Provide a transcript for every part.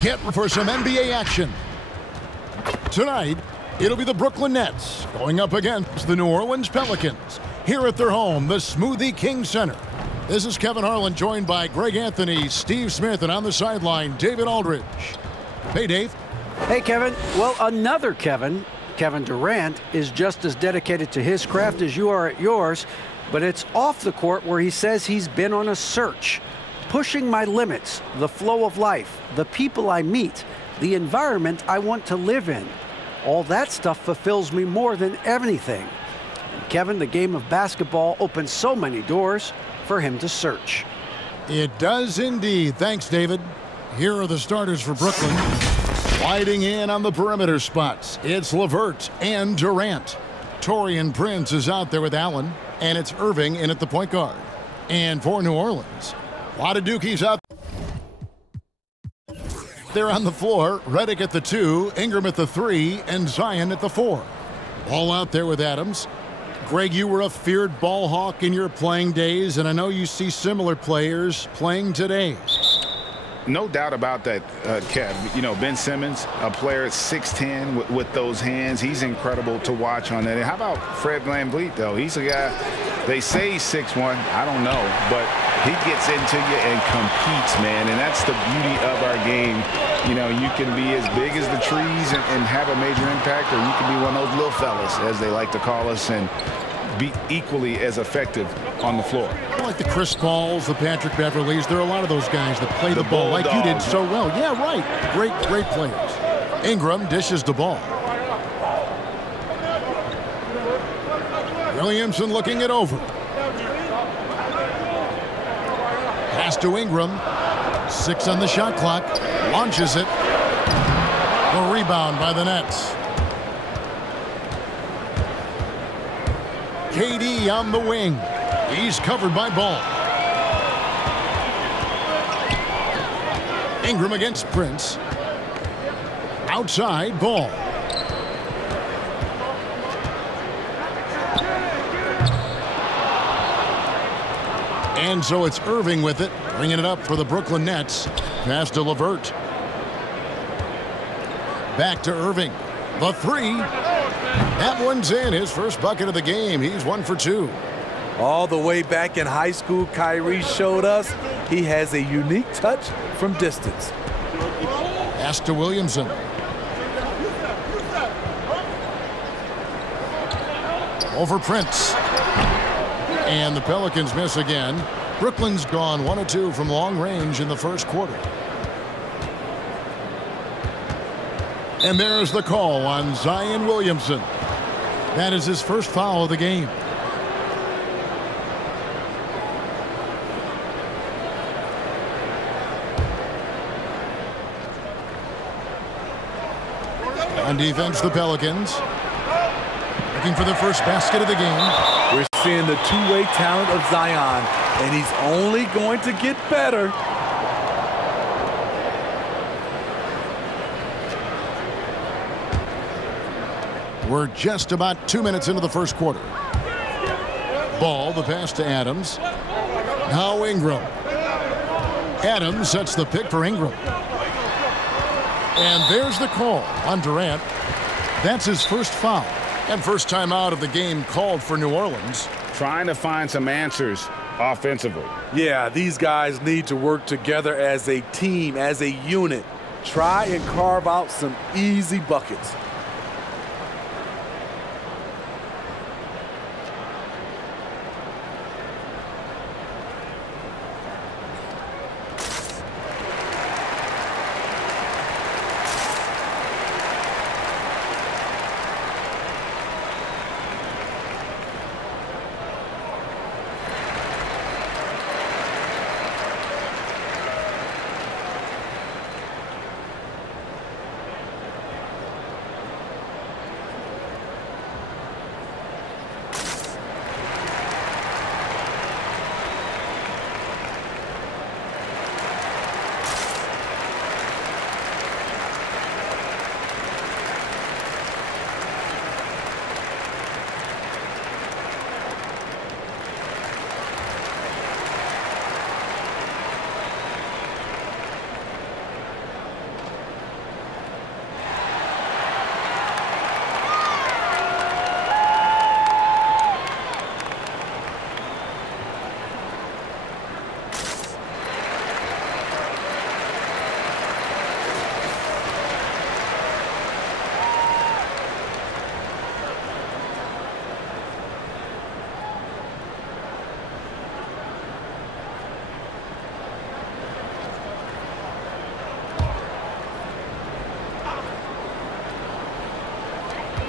Get for some NBA action. Tonight, it'll be the Brooklyn Nets going up against the New Orleans Pelicans here at their home, the Smoothie King Center. This is Kevin Harlan, joined by Greg Anthony, Steve Smith, and on the sideline, David Aldridge. Hey, Dave. Hey, Kevin. Well, another Kevin, Kevin Durant, is just as dedicated to his craft as you are at yours, but it's off the court where he says he's been on a search. Pushing my limits, the flow of life, the people I meet, the environment I want to live in. All that stuff fulfills me more than anything. And Kevin, the game of basketball opens so many doors for him to search. It does indeed. Thanks, David. Here are the starters for Brooklyn. Sliding in on the perimeter spots, it's LeVert and Durant. Taurean Prince is out there with Allen, and it's Irving in at the point guard. And for New Orleans, a lot of Dookies out there on the floor. Redick at the 2, Ingram at the 3, and Zion at the 4. All out there with Adams. Greg, you were a feared ball hawk in your playing days, and I know you see similar players playing today. No doubt about that, Kev. You know, Ben Simmons, a player at 6'10", with those hands. He's incredible to watch on that. And how about Fred VanVleet, though? He's a guy, they say he's 6'1". I don't know. But he gets into you and competes, man. And that's the beauty of our game. You know, you can be as big as the trees and have a major impact, or you can be one of those little fellas, as they like to call us, and be equally as effective on the floor. Like the Chris Pauls, the Patrick Beverleys, there are a lot of those guys that play the ball like you did so well. Yeah, right. Great players. Ingram dishes the ball. Williamson looking it over. Pass to Ingram. 6 on the shot clock. Launches it. The rebound by the Nets. KD on the wing. He's covered by Ball. Ingram against Prince. Outside, Ball. And so it's Irving with it, bringing it up for the Brooklyn Nets. Pass to LeVert. Back to Irving. The 3. That one's in. His first bucket of the game. He's 1 for 2. All the way back in high school, Kyrie showed us he has a unique touch from distance. Pass to Williamson. Over Prince. And the Pelicans miss again. Brooklyn's gone 1 of 2 from long range in the first quarter. And there's the call on Zion Williamson. That is his first foul of the game. On defense, the Pelicans looking for the first basket of the game. We're seeing the two-way talent of Zion, and he's only going to get better. We're just about 2 minutes into the first quarter. Ball, the pass to Adams. Now Ingram. Adams sets the pick for Ingram. And there's the call on Durant. That's his first foul. And first time out of the game called for New Orleans. Trying to find some answers offensively. Yeah, these guys need to work together as a team, as a unit. Try and carve out some easy buckets.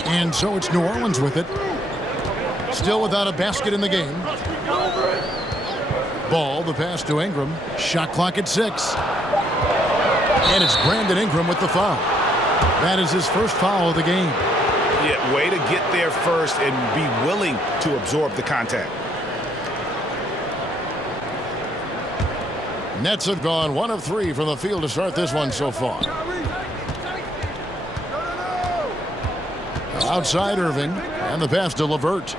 And so it's New Orleans with it. Still without a basket in the game. Ball, the pass to Ingram. Shot clock at 6. And it's Brandon Ingram with the foul. That is his first foul of the game. Yeah, way to get there first and be willing to absorb the contact. Nets have gone 1 of 3 from the field to start this one so far. Outside Irving, and the pass to LeVert.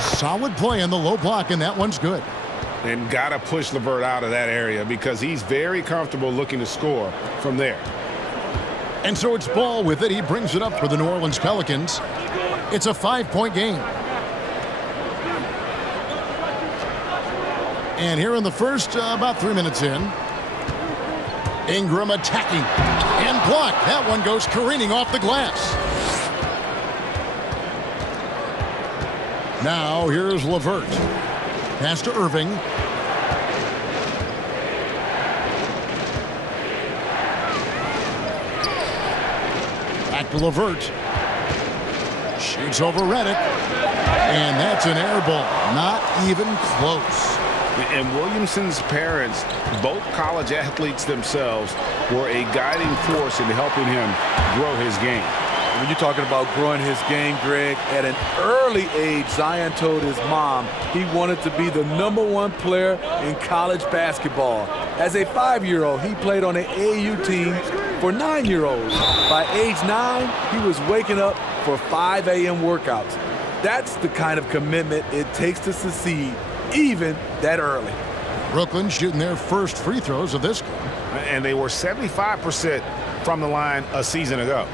Solid play in the low block, and that one's good. And got to push LeVert out of that area because he's very comfortable looking to score from there. And so it's Ball with it. He brings it up for the New Orleans Pelicans. It's a 5-point game. And here in the first, about 3 minutes in, Ingram attacking and blocked. That one goes careening off the glass. Now here's LeVert. Pass to Irving. Back to LeVert. Shoots over Redick. And that's an air ball. Not even close. And Williamson's parents, both college athletes themselves, were a guiding force in helping him grow his game. When you're talking about growing his game, Greg, at an early age, Zion told his mom he wanted to be the #1 player in college basketball. As a 5-year-old, he played on an AAU team for 9-year-olds. By age 9, he was waking up for 5 a.m. workouts. That's the kind of commitment it takes to succeed, even that early. Brooklyn shooting their first free throws of this game. And they were 75% from the line a season ago.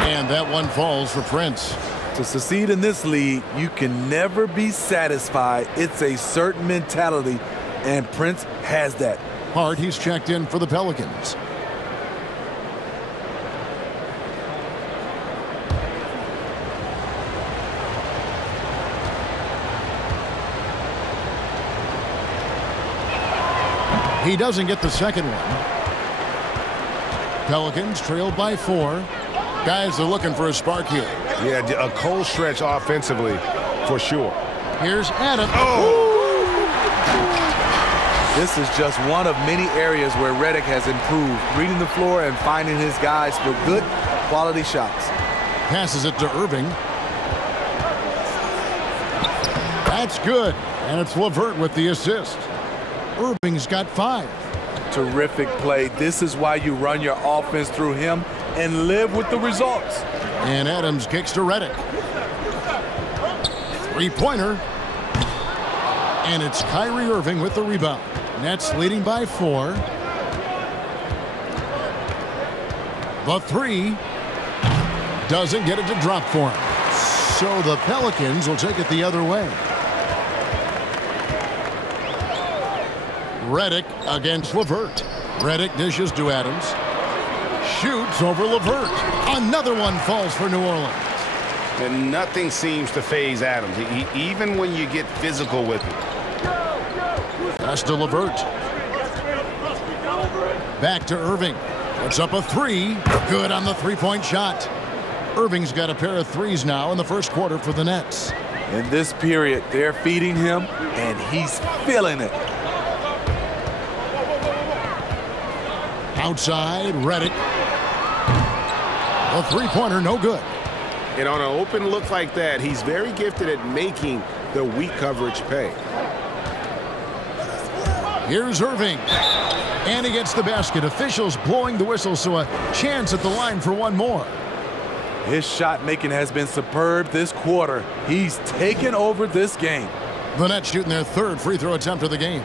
And that one falls for Prince. To succeed in this league, you can never be satisfied. It's a certain mentality, and Prince has that. Hart, he's checked in for the Pelicans. He doesn't get the second one. Pelicans trailed by 4. Guys are looking for a spark here. Yeah, a cold stretch offensively for sure. Here's Adams. Oh! This is just one of many areas where Redick has improved, reading the floor and finding his guys for good quality shots. Passes it to Irving. That's good. And it's LeVert with the assist. Irving's got 5. Terrific play. This is why you run your offense through him and live with the results. And Adams kicks to Redick. 3-pointer. And it's Kyrie Irving with the rebound. Nets leading by 4. The 3 doesn't get it to drop for him. So the Pelicans will take it the other way. Redick against LeVert. Redick dishes to Adams. Shoots over LeVert. Another one falls for New Orleans. And nothing seems to faze Adams, even when you get physical with him. Pass to LeVert. Back to Irving. Puts up a 3. Good on the 3-point shot. Irving's got a pair of 3s now in the first quarter for the Nets. In this period, they're feeding him, and he's feeling it. Outside, Redick. A 3-pointer, no good. And on an open look like that, he's very gifted at making the weak coverage pay. Here's Irving. And he gets the basket. Officials blowing the whistle, so a chance at the line for one more. His shot making has been superb this quarter. He's taken over this game. The Nets shooting their 3rd free throw attempt of the game.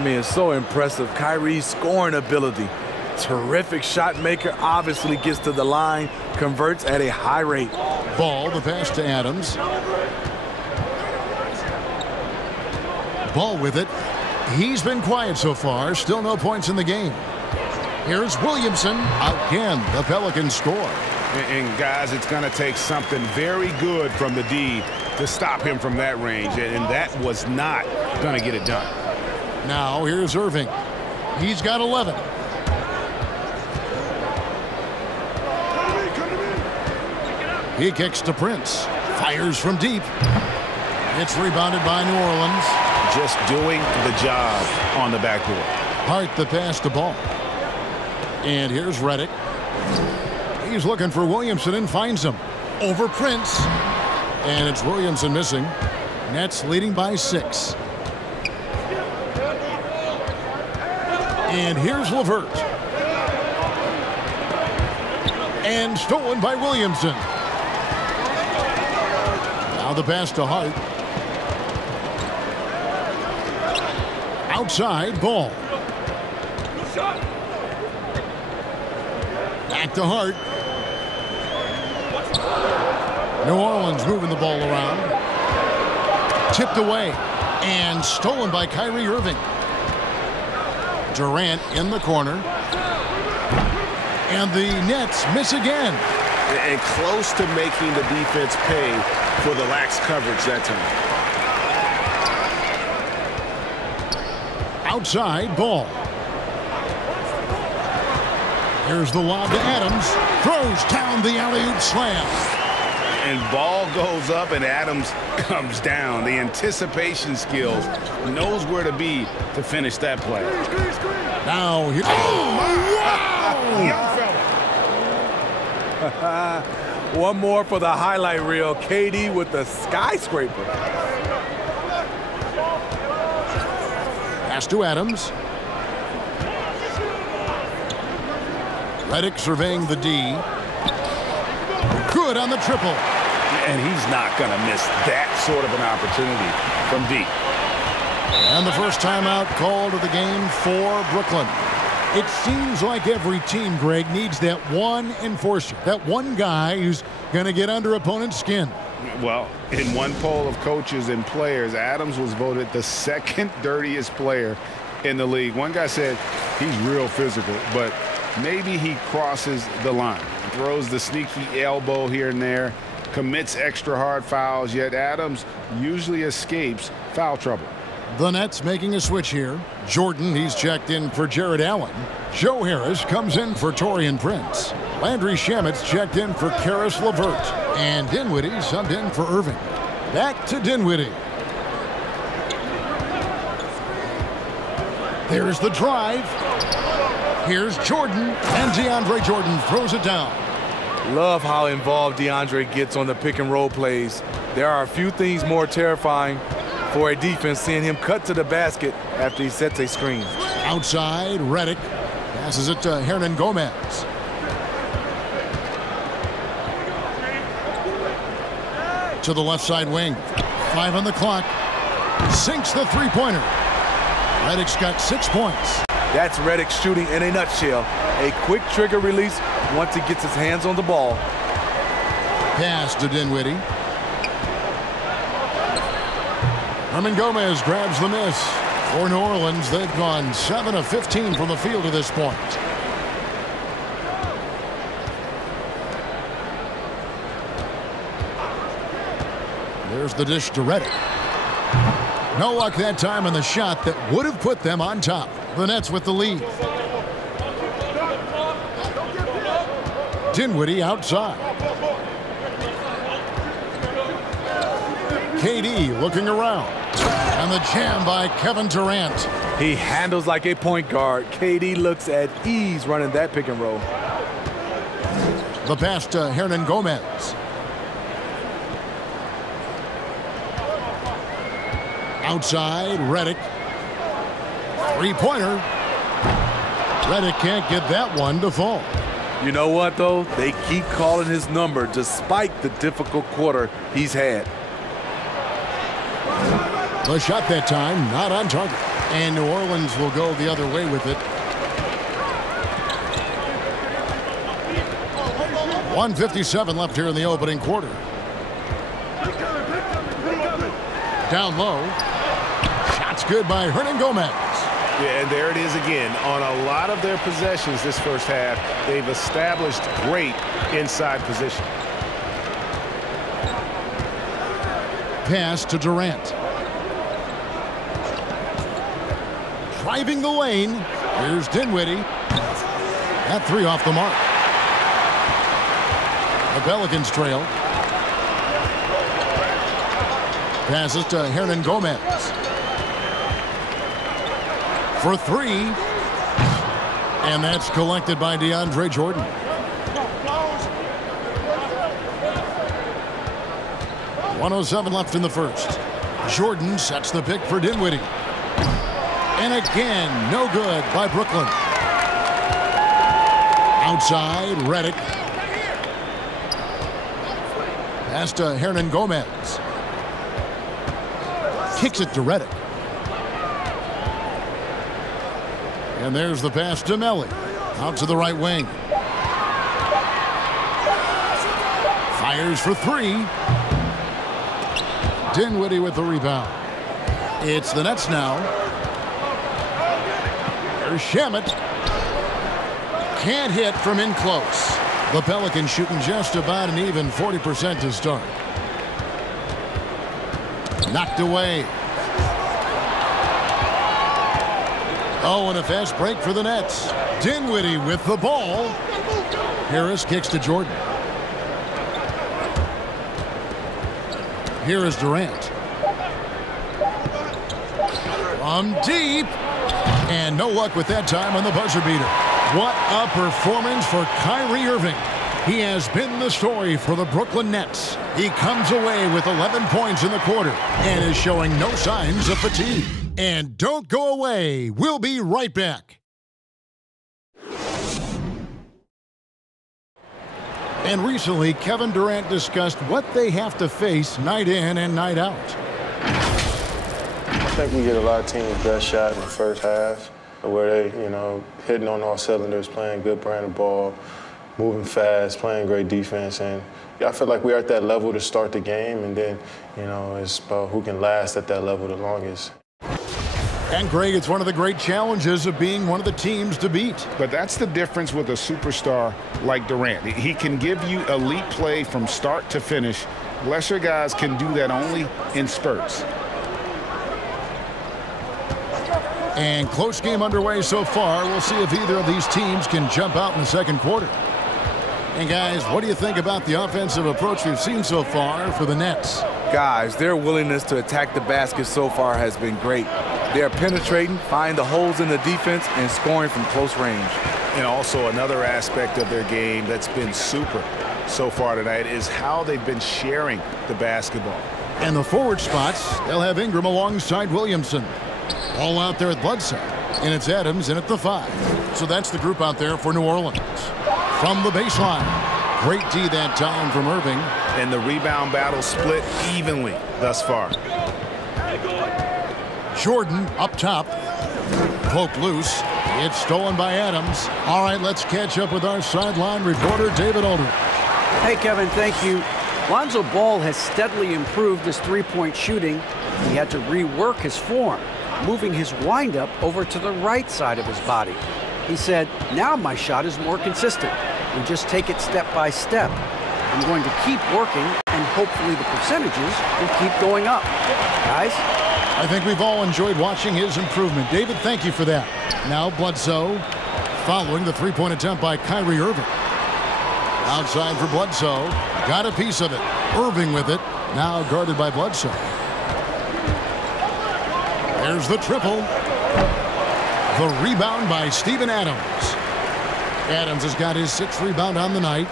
I mean, it's so impressive. Kyrie's scoring ability. Terrific shot maker, obviously gets to the line, converts at a high rate. Ball, the pass to Adams. Ball with it. He's been quiet so far. Still no points in the game. Here's Williamson. Again, the Pelicans score. And guys, it's going to take something very good from the D to stop him from that range. And that was not going to get it done. Now here's Irving. He's got 11. He kicks to Prince. Fires from deep. It's rebounded by New Orleans. Just doing the job on the backboard. Hart the pass to Ball. And here's Redick. He's looking for Williamson and finds him. Over Prince. And it's Williamson missing. Nets leading by 6. And here's LeVert. And stolen by Williamson. Now the pass to Hart. Outside, Ball. Back to Hart. New Orleans moving the ball around. Tipped away. And stolen by Kyrie Irving. Durant in the corner. And the Nets miss again. And close to making the defense pay for the lax coverage that time. Outside, Ball. Here's the lob to Adams. Throws down the alley-oop slam. And Ball goes up and Adams comes down. The anticipation skills, knows where to be to finish that play. Now, oh, wow! Young fella. One more for the highlight reel. KD with the skyscraper. Pass to Adams. Redick surveying the D. Good on the triple. And he's not going to miss that sort of an opportunity from deep. And the first timeout called of the game for Brooklyn. It seems like every team, Greg, needs that one enforcer, that one guy who's going to get under opponent's skin. Well, in one poll of coaches and players, Adams was voted the second dirtiest player in the league. One guy said he's real physical, but maybe he crosses the line. Throws the sneaky elbow here and there, commits extra hard fouls, yet Adams usually escapes foul trouble. The Nets making a switch here. Jordan, he's checked in for Jared Allen. Joe Harris comes in for Taurean Prince. Landry Shamet's checked in for Karis LeVert. And Dinwiddie subbed in for Irving. Back to Dinwiddie. There's the drive. Here's Jordan, and DeAndre Jordan throws it down. Love how involved DeAndre gets on the pick and roll plays. There are a few things more terrifying for a defense seeing him cut to the basket after he sets a screen. Outside, Redick passes it to Hernan Gomez. To the left side wing. 5 on the clock. Sinks the three-pointer. Redick's got 6 points. That's Redick shooting in a nutshell. A quick trigger release once he gets his hands on the ball. Pass to Dinwiddie. Hernan Gomez grabs the miss. For New Orleans, they've gone 7 of 15 from the field to this point. There's the dish to Redick. No luck that time on the shot that would have put them on top. The Nets with the lead. Dinwiddie outside. KD looking around. And the jam by Kevin Durant. He handles like a point guard. KD looks at ease running that pick and roll. The pass to Hernan Gomez. Outside, Redick. Three-pointer. Redick can't get that one to fall. You know what, though? They keep calling his number despite the difficult quarter he's had. The shot that time not on target. And New Orleans will go the other way with it. 1:57 left here in the opening quarter. Down low. Shot's good by Hernangomez. Yeah, and there it is again. On a lot of their possessions this first half, they've established great inside position. Pass to Durant. Driving the lane. Here's Dinwiddie. That three off the mark. The Pelicans trail. Passes to Hernangomez. For three. And that's collected by DeAndre Jordan. .107 left in the first. Jordan sets the pick for Dinwiddie. And again, no good by Brooklyn. Outside, Redick. Pass to Hernangomez. Kicks it to Redick. And there's the pass to Melly. Out to the right wing. Fires for three. Dinwiddie with the rebound. It's the Nets now. There's Shamet. Can't hit from in close. The Pelicans shooting just about an even 40% to start. Knocked away. Oh, and a fast break for the Nets. Dinwiddie with the ball. Harris kicks to Jordan. Here is Durant. From deep. And no luck with that time on the buzzer beater. What a performance for Kyrie Irving. He has been the story for the Brooklyn Nets. He comes away with 11 points in the quarter and is showing no signs of fatigue. And don't go away. We'll be right back. And recently, Kevin Durant discussed what they have to face night in and night out. I think we get a lot of teams' best shot in the first half, where they, hitting on all cylinders, playing good brand of ball, moving fast, playing great defense. And I feel like we're at that level to start the game, and then, it's about who can last at that level the longest. And, Greg, it's one of the great challenges of being one of the teams to beat. But that's the difference with a superstar like Durant. He can give you elite play from start to finish. Lesser guys can do that only in spurts. And close game underway so far. We'll see if either of these teams can jump out in the second quarter. And, guys, what do you think about the offensive approach we've seen so far for the Nets? Guys, their willingness to attack the basket so far has been great. They're penetrating, finding the holes in the defense, and scoring from close range. And also another aspect of their game that's been super so far tonight is how they've been sharing the basketball. And the forward spots, they'll have Ingram alongside Williamson. All out there at Bledsoe. And it's Adams in at the 5. So that's the group out there for New Orleans. From the baseline. Great D that time from Irving. And the rebound battle split evenly thus far. Jordan up top. Poke loose. It's stolen by Adams. All right, let's catch up with our sideline reporter, David Aldridge. Hey, Kevin, thank you. Lonzo Ball has steadily improved his three-point shooting. He had to rework his form, moving his windup over to the right side of his body. He said, now my shot is more consistent. We just take it step by step. I'm going to keep working, and hopefully the percentages will keep going up. Guys? I think we've all enjoyed watching his improvement. David, thank you for that. Now Bledsoe following the three-point attempt by Kyrie Irving. Outside for Bledsoe. Got a piece of it. Irving with it. Now guarded by Bledsoe. There's the triple. The rebound by Steven Adams. Adams has got his 6th rebound on the night.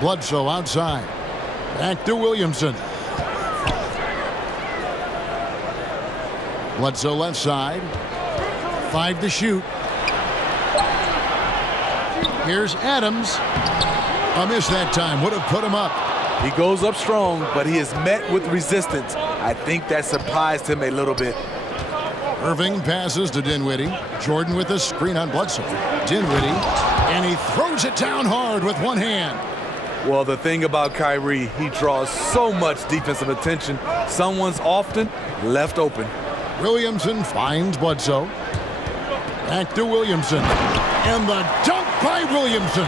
Bledsoe outside. Back to Williamson. Bledsoe left side. 5 to shoot. Here's Adams. A miss that time. Would have put him up. He goes up strong, but he is met with resistance. I think that surprised him a little bit. Irving passes to Dinwiddie. Jordan with a screen on Bledsoe. Dinwiddie, and he throws it down hard with one hand. Well, the thing about Kyrie, he draws so much defensive attention. Someone's often left open. Williamson finds Bledsoe. Back to Williamson. And the dunk by Williamson.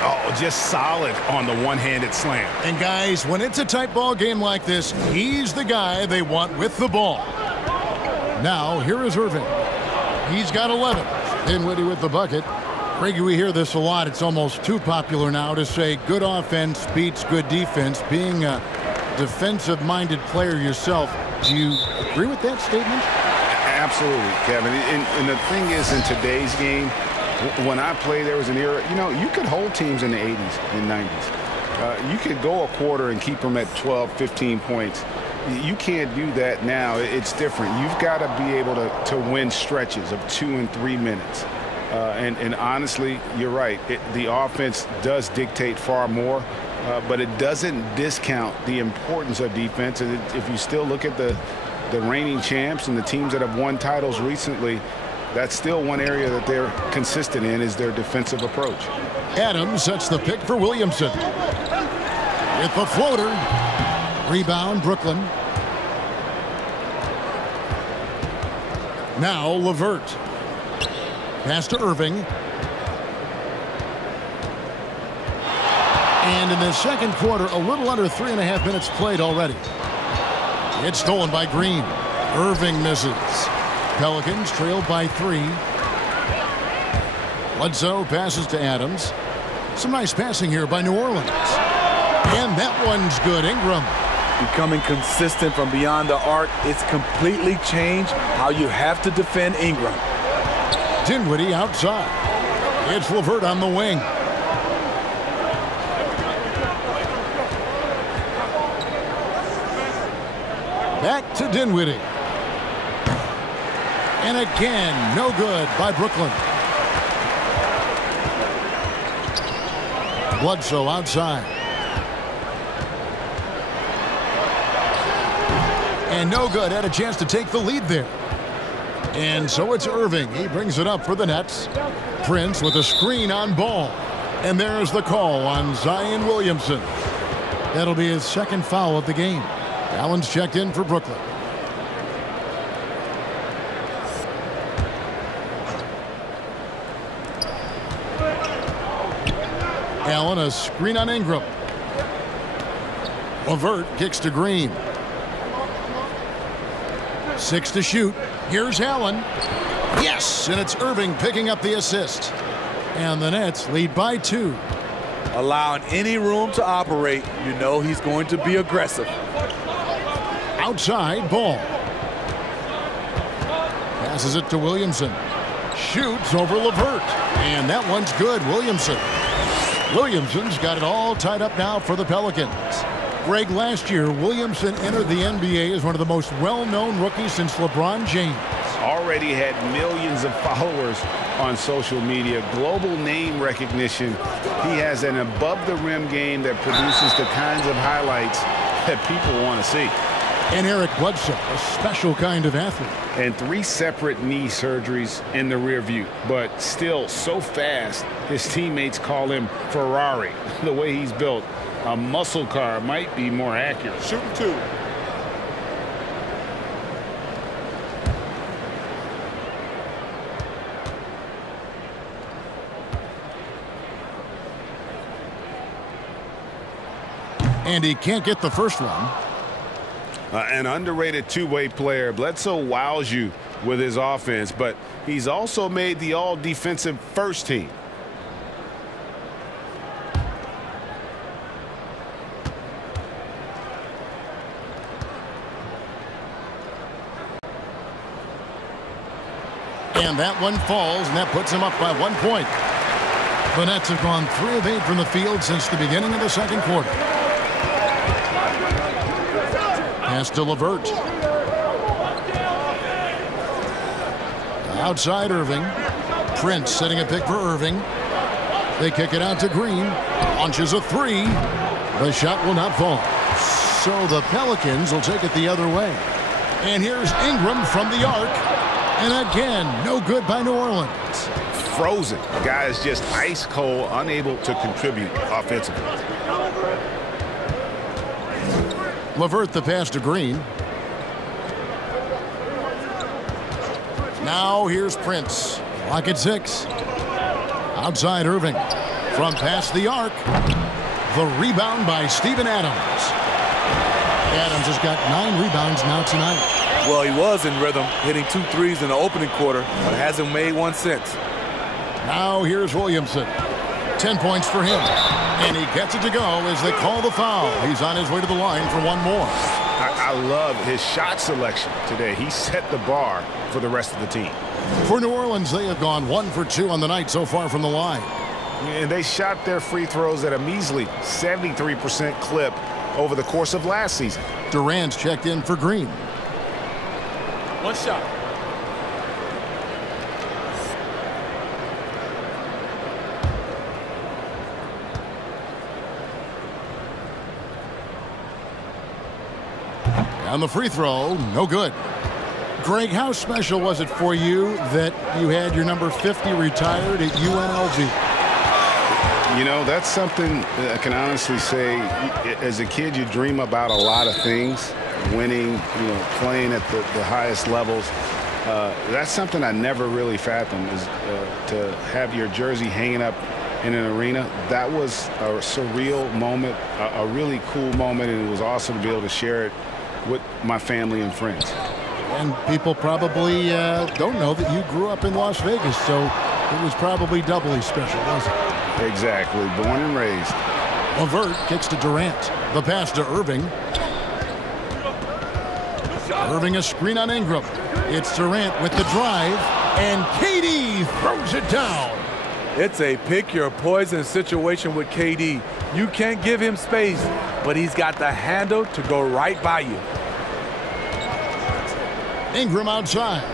Oh, just solid on the one-handed slam. And guys, when it's a tight ball game like this, he's the guy they want with the ball. Now, here is Irving. He's got 11. Dinwiddie with the bucket. Greggy, we hear this a lot. It's almost too popular now to say good offense beats good defense. Being a defensive-minded player yourself, do you agree with that statement? Absolutely, Kevin. And the thing is, in today's game, when I played, there was an era, you could hold teams in the 80s and 90s. You could go a quarter and keep them at 12, 15 points. You can't do that now. It's different. You've got to be able to win stretches of 2 and 3 minutes. And honestly, you're right. The offense does dictate far more, but it doesn't discount the importance of defense. And if you still look at the reigning champs and the teams that have won titles recently, that's still one area that they're consistent in, is their defensive approach. Adams sets the pick for Williamson. With the floater. Rebound, Brooklyn. Now LeVert. Pass to Irving. And in the second quarter, a little under 3.5 minutes played already. It's stolen by Green. Irving misses. Pelicans trailed by 3. Bledsoe passes to Adams. Some nice passing here by New Orleans. And that one's good. Ingram. Becoming consistent from beyond the arc, it's completely changed how you have to defend Ingram. Dinwiddie outside. It's LeVert on the wing. Back to Dinwiddie. And again, no good by Brooklyn. Bledsoe outside. And no good. Had a chance to take the lead there. And so it's Irving. He brings it up for the Nets. Prince with a screen on Ball. And there's the call on Zion Williamson. That'll be his second foul of the game. Allen's checked in for Brooklyn. Allen, a screen on Ingram. LeVert kicks to Green. 6 to shoot. Here's Allen. Yes, and it's Irving picking up the assist. And the Nets lead by 2. Allowing any room to operate, you know he's going to be aggressive. Outside, Ball. Passes it to Williamson. Shoots over LeVert. And that one's good. Williamson's got it all tied up now for the Pelicans. Greg, last year, Williamson entered the NBA as one of the most well-known rookies since LeBron James. Already had millions of followers on social media, global name recognition. He has an above-the-rim game that produces the kinds of highlights that people want to see. And Eric Bledsoe, a special kind of athlete. And 3 separate knee surgeries in the rear view, but still so fast, his teammates call him Ferrari. The way he's built, a muscle car might be more accurate. Shooting 2. And he can't get the first one. An underrated two-way player. Bledsoe wows you with his offense, but he's also made the all-defensive first team. And that one falls, and that puts him up by 1 point. The Nets have gone 3 of 8 from the field since the beginning of the second quarter. Pass to LeVert. Outside Irving. Prince setting a pick for Irving. They kick it out to Green. Launches a three. The shot will not fall. So the Pelicans will take it the other way. And here's Ingram from the arc. And again, no good by New Orleans. Frozen. The guy is just ice cold, unable to contribute offensively. LeVert the pass to Green. Now here's Prince. Lock at 6. Outside Irving. From past the arc. The rebound by Steven Adams. Adams has got 9 rebounds now tonight. Well, he was in rhythm, hitting 2 threes in the opening quarter, but hasn't made one since. Now here's Williamson. 10 points for him. And he gets it to go as they call the foul. He's on his way to the line for one more. I love his shot selection today. He set the bar for the rest of the team. For New Orleans, they have gone 1 for 2 on the night so far from the line. And they shot their free throws at a measly 73% clip over the course of last season. Durant's checked in for Green. One shot. On the free throw, no good. Greg, how special was it for you that you had your number 50 retired at UNLV? You know, that's something I can honestly say. As a kid, you dream about a lot of things, winning, playing at the highest levels. That's something I never really fathomed, is to have your jersey hanging up in an arena. That was a surreal moment, a really cool moment, and it was awesome to be able to share it with my family and friends. And people probably don't know that you grew up in Las Vegas, so it was probably doubly special, wasn't it? Exactly. Born and raised. LeVert kicks to Durant. The pass to Irving. Irving a screen on Ingram. It's Durant with the drive, and KD throws it down. It's a pick your poison situation with KD. You can't give him space, but he's got the handle to go right by you. Ingram outside.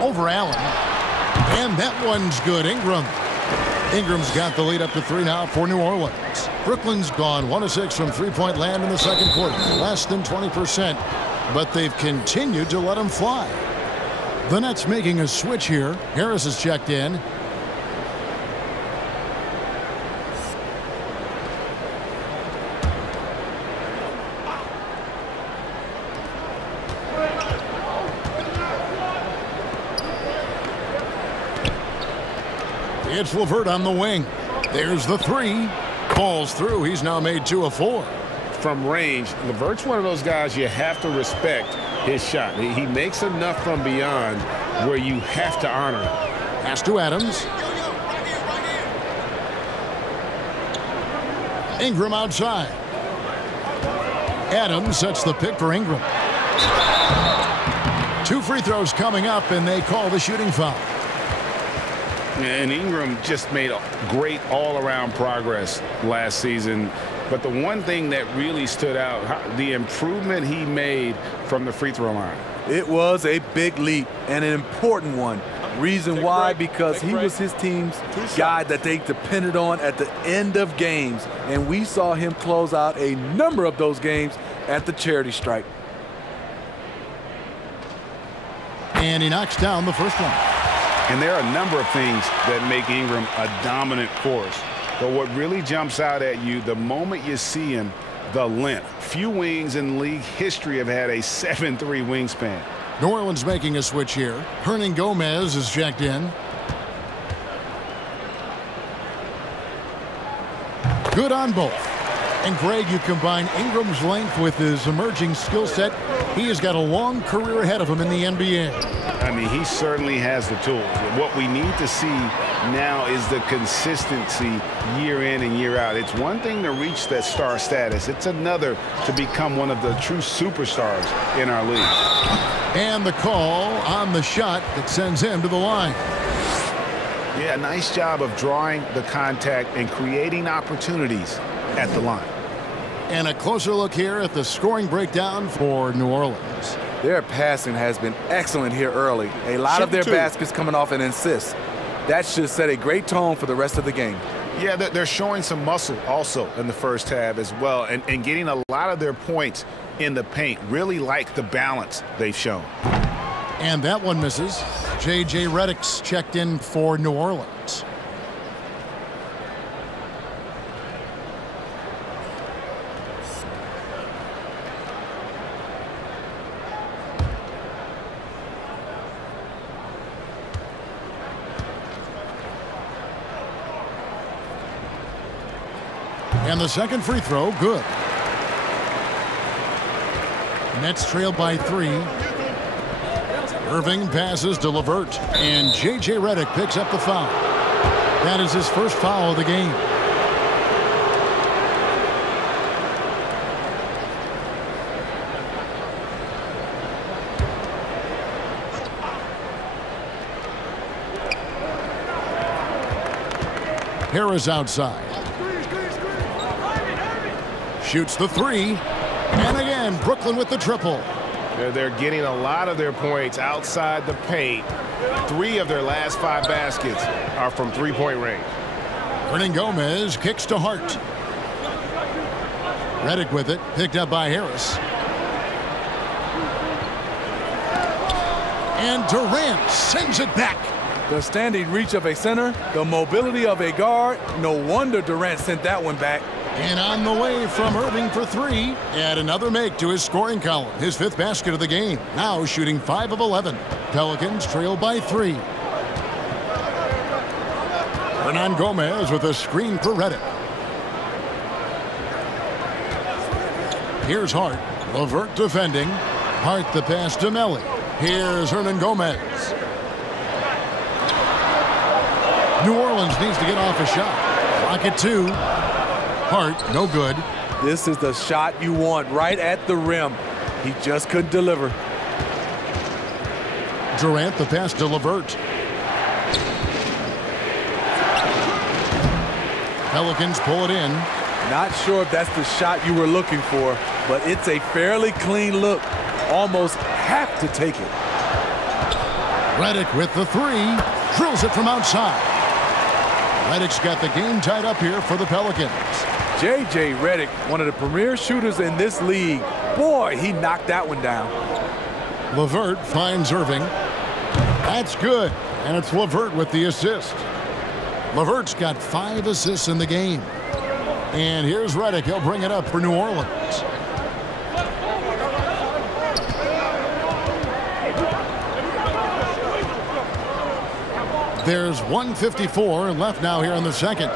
Over Allen. And that one's good. Ingram's got the lead up to 3 now for New Orleans. Brooklyn's gone 1 of 6 from three-point land in the second quarter. Less than 20%, but they've continued to let them fly. The Nets making a switch here. Harris is checked in. It's LeVert on the wing. There's the 3. Falls through. He's now made 2 of 4. From range, LeVert's one of those guys you have to respect his shot. He makes enough from beyond where you have to honor him. Pass to Adams. Ingram outside. Adams sets the pick for Ingram. 2 free throws coming up, and they call the shooting foul. And Ingram just made great all-around progress last season. But the one thing that really stood out, the improvement he made from the free throw line. It was a big leap and an important one. Reason why? Because he was his team's guy that they depended on at the end of games. And we saw him close out a number of those games at the charity stripe. And he knocks down the first one. And there are a number of things that make Ingram a dominant force. But what really jumps out at you, the moment you see him, the length. Few wings in league history have had a 7'3" wingspan. New Orleans making a switch here. Hernan Gomez is checked in. Good on both. And Greg, you combine Ingram's length with his emerging skill set. He has got a long career ahead of him in the NBA. I mean, he certainly has the tools. What we need to see now is the consistency year in and year out. It's one thing to reach that star status. It's another to become one of the true superstars in our league. And the call on the shot that sends him to the line. Yeah, nice job of drawing the contact and creating opportunities at the line. And a closer look here at the scoring breakdown for New Orleans. Their passing has been excellent here early. A lot of their baskets coming off an assist. That should set a great tone for the rest of the game. Yeah, they're showing some muscle also in the first half as well, and getting a lot of their points in the paint. Really like the balance they've shown. And that one misses. J.J. Redick's checked in for New Orleans. And the second free throw, good. Nets trail by 3. Irving passes to LeVert, and J.J. Redick picks up the foul. That is his first foul of the game. Harris outside. Shoots the 3. And again, Brooklyn with the triple. They're getting a lot of their points outside the paint. 3 of their last 5 baskets are from three-point range. Hernangomez kicks to Hart. Redick with it, picked up by Harris. And Durant sends it back. The standing reach of a center, the mobility of a guard. No wonder Durant sent that one back. And on the way from Irving for 3. Add another make to his scoring column. His 5th basket of the game. Now shooting 5 of 11. Pelicans trail by 3. Hernangomez with a screen for Redick. Here's Hart. LeVert defending. Hart the pass to Melly. Here's Hernangomez. New Orleans needs to get off a shot. Clock at 2. Hart, no good. This is the shot you want right at the rim. He just couldn't deliver. Durant the pass to LeVert. Pelicans pull it in. Not sure if that's the shot you were looking for, but it's a fairly clean look. Almost have to take it. Redick with the 3. Drills it from outside. Redick's got the game tied up here for the Pelicans. J.J. Redick, one of the premier shooters in this league. Boy, he knocked that one down. LeVert finds Irving. That's good. And it's LeVert with the assist. LeVert's got 5 assists in the game. And here's Redick. He'll bring it up for New Orleans. There's 1:54 left now here in the second.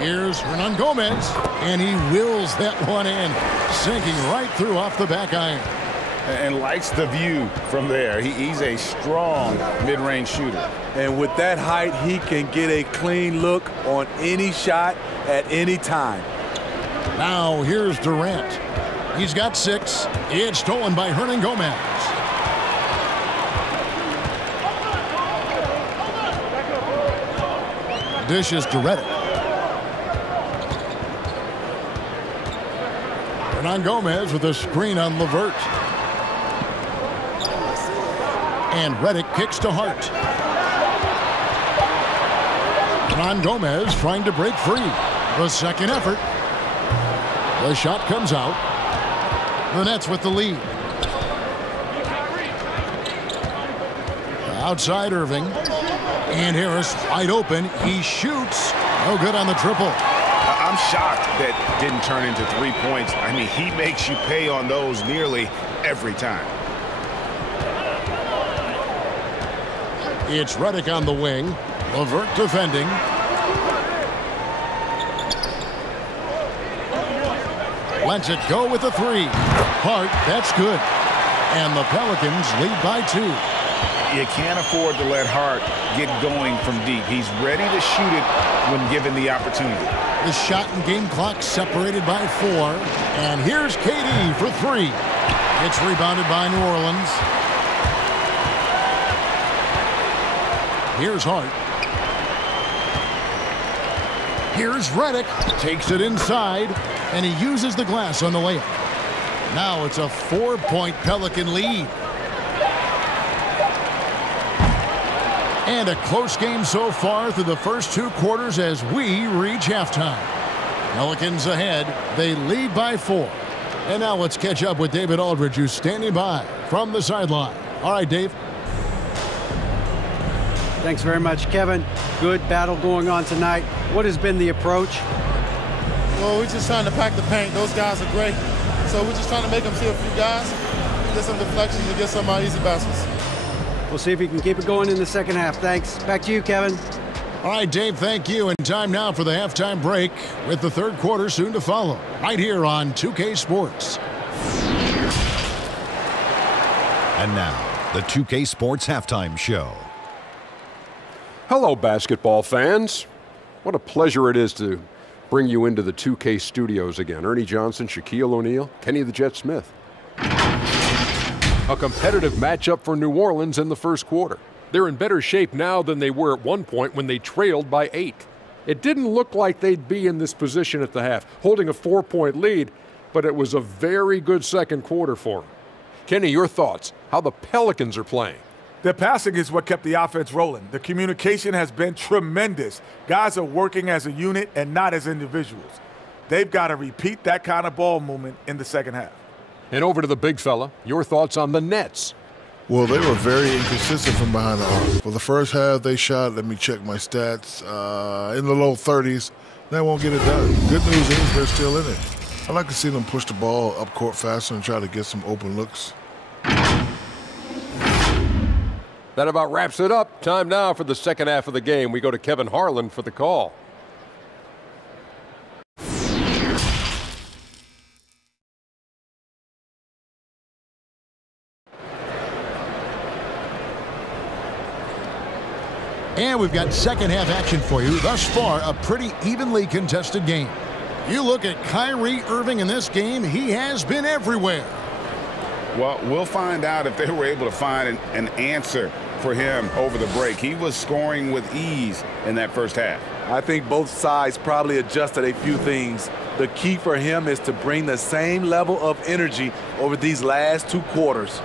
Here's Hernangomez, and he wills that one in, sinking right through off the back iron. And likes the view from there. He's a strong mid-range shooter. And with that height, he can get a clean look on any shot at any time. Now here's Durant. He's got 6. It's stolen by Hernangomez. Dishes to Redick. Hernangomez with a screen on LeVert. And Redick kicks to Hart. Hernangomez trying to break free. The second effort. The shot comes out. The Nets with the lead. Outside Irving. And Harris wide open. He shoots. No good on the triple. I'm shocked that didn't turn into 3 points. I mean, he makes you pay on those nearly every time. It's Redick on the wing. LeVert defending. Lets it go with a 3. Hart, that's good. And the Pelicans lead by 2. You can't afford to let Hart get going from deep. He's ready to shoot it when given the opportunity. The shot and game clock separated by 4. And here's KD for 3. It's rebounded by New Orleans. Here's Hart. Here's Redick. Takes it inside. And he uses the glass on the layup. Now it's a 4-point Pelican lead. And a close game so far through the first 2 quarters as we reach halftime. Pelicans ahead. They lead by 4. And now let's catch up with David Aldridge, who's standing by from the sideline. All right, Dave. Thanks very much, Kevin. Good battle going on tonight. What has been the approach? Well, we're just trying to pack the paint. Those guys are great. So we're just trying to make them see a few guys, get some deflections, and get some easy baskets. We'll see if he can keep it going in the second half. Thanks. Back to you, Kevin. All right, Dave, thank you. And time now for the halftime break with the third quarter soon to follow. Right here on 2K Sports. And now, the 2K Sports Halftime Show. Hello, basketball fans. What a pleasure it is to bring you into the 2K studios again. Ernie Johnson, Shaquille O'Neal, Kenny the Jet Smith. A competitive matchup for New Orleans in the first quarter. They're in better shape now than they were at one point when they trailed by 8. It didn't look like they'd be in this position at the half, holding a 4-point lead, but it was a very good second quarter for them. Kenny, your thoughts, how the Pelicans are playing? The passing is what kept the offense rolling. The communication has been tremendous. Guys are working as a unit and not as individuals. They've got to repeat that kind of ball movement in the second half. And over to the big fella, your thoughts on the Nets. Well, they were very inconsistent from behind the arc. For the first half, they shot, let me check my stats, in the low 30s. They won't get it done. Good news is they're still in it. I'd like to see them push the ball up court faster and try to get some open looks. That about wraps it up. Time now for the second half of the game. We go to Kevin Harlan for the call. And we've got second half action for you. Thus far, a pretty evenly contested game. You look at Kyrie Irving in this game, he has been everywhere. Well, we'll find out if they were able to find an answer for him over the break. He was scoring with ease in that first half. I think both sides probably adjusted a few things. The key for him is to bring the same level of energy over these last 2 quarters.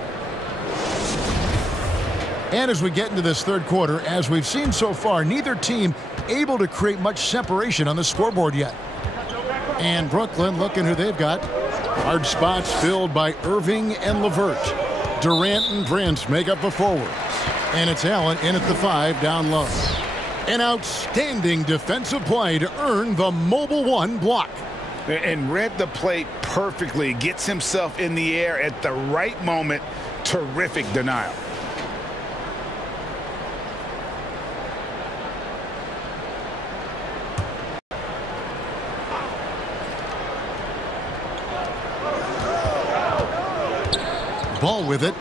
And as we get into this third quarter, as we've seen so far, neither team able to create much separation on the scoreboard yet. And Brooklyn, looking who they've got. Hard spots filled by Irving and LeVert. Durant and Prince make up the forwards. And it's Allen in at the 5 down low. An outstanding defensive play to earn the mobile 1 block. And read the play perfectly. Gets himself in the air at the right moment. Terrific denial. Ball with it.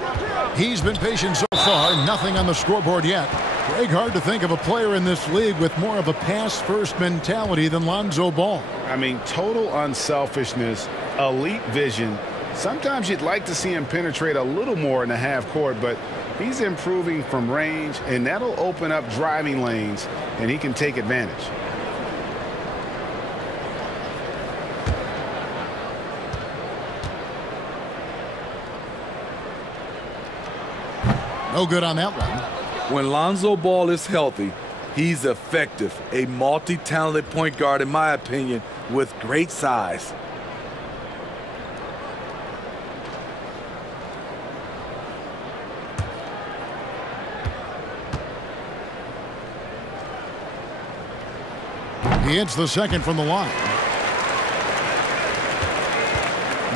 He's been patient so far. Nothing on the scoreboard yet. Greg, hard to think of a player in this league with more of a pass-first mentality than Lonzo Ball. I mean, total unselfishness, elite vision. Sometimes you'd like to see him penetrate a little more in the half court, but he's improving from range, and that'll open up driving lanes, and he can take advantage. No good on that one. When Lonzo Ball is healthy, he's effective. A multi-talented point guard, in my opinion, with great size. He hits the second from the line.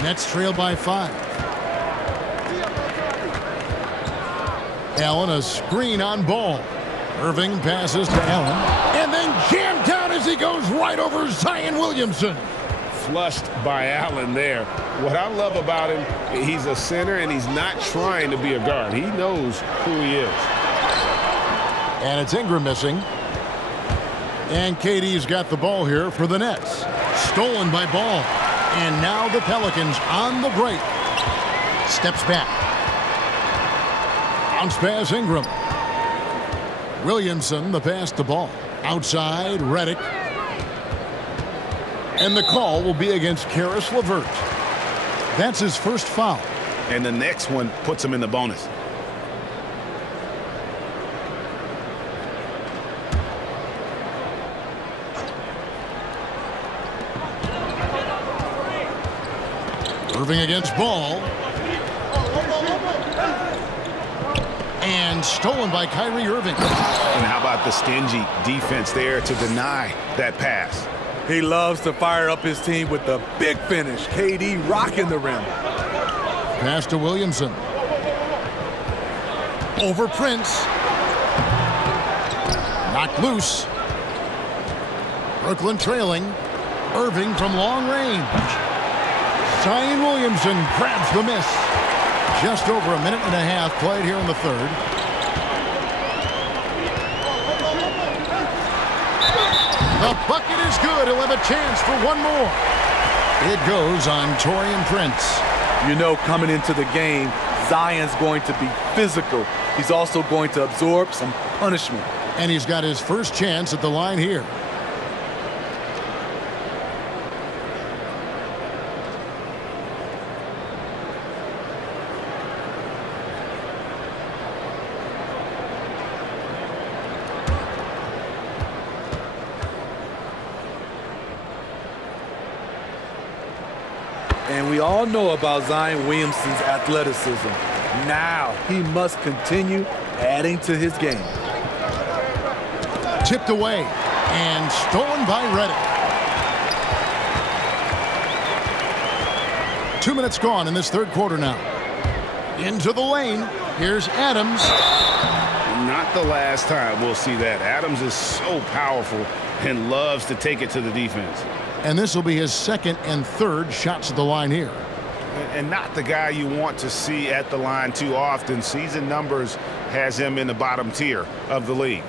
Nets trail by 5. Allen, a screen on Ball. Irving passes to Allen. And then jammed down as he goes right over Zion Williamson. Flushed by Allen there. What I love about him, he's a center and he's not trying to be a guard. He knows who he is. And it's Ingram missing. And KD's got the ball here for the Nets. Stolen by Ball. And now the Pelicans on the break. Steps back. Bounce pass Ingram. Williamson, the pass to Ball. Outside, Redick. And the call will be against Caris LeVert. That's his first foul. And the next one puts him in the bonus. Irving against Ball. And stolen by Kyrie Irving. And how about the stingy defense there to deny that pass? He loves to fire up his team with the big finish. KD rocking the rim. Pass to Williamson. Over Prince. Knocked loose. Brooklyn trailing. Irving from long range. Zion Williamson grabs the miss. Just over a minute and a half played here in the third. The bucket is good. He'll have a chance for one more. It goes on Taurean Prince. You know, coming into the game, Zion's going to be physical. He's also going to absorb some punishment. And he's got his first chance at the line here. And we all know about Zion Williamson's athleticism. Now he must continue adding to his game. Tipped away and stolen by Reddick. 2 minutes gone in this third quarter now. Into the lane. Here's Adams. Not the last time we'll see that. Adams is so powerful and loves to take it to the defense. And this will be his second and third shots at the line here. And not the guy you want to see at the line too often. Season numbers has him in the bottom tier of the league.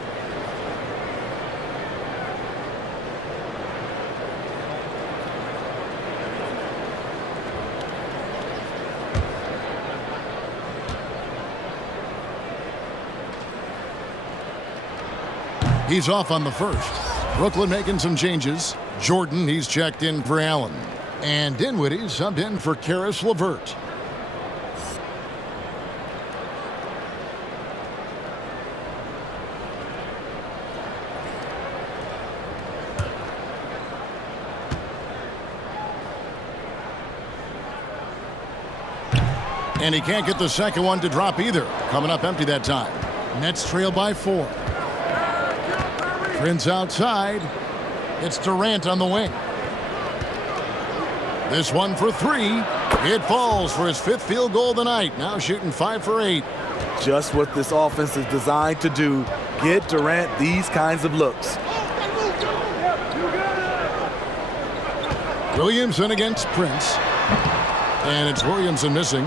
He's off on the first. Brooklyn making some changes. Jordan, he's checked in for Allen. And Dinwiddie subbed in for Karis LeVert. And he can't get the second one to drop either. Coming up empty that time. Nets trail by 4. Prince outside. It's Durant on the wing. This one for 3. It falls for his 5th field goal of the night. Now shooting 5 for 8. Just what this offense is designed to do. Get Durant these kinds of looks. Williamson against Prince. And it's Williamson missing.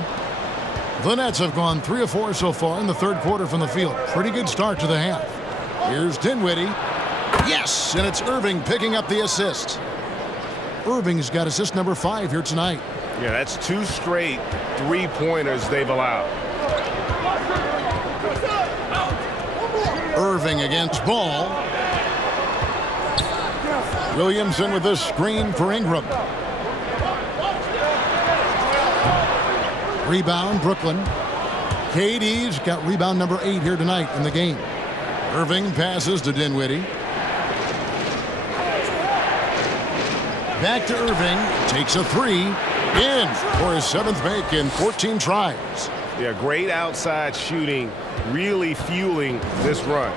The Nets have gone 3 of 4 so far in the third quarter from the field. Pretty good start to the half. Here's Dinwiddie. Yes, and it's Irving picking up the assist. Irving's got assist number 5 here tonight. Yeah, that's 2 straight 3-pointers they've allowed. Irving against Ball. Williamson with the screen for Ingram. Rebound, Brooklyn. KD's got rebound number 8 here tonight in the game. Irving passes to Dinwiddie. Back to Irving. Takes a 3. In for his 7th make in 14 tries. Yeah, great outside shooting, really fueling this run.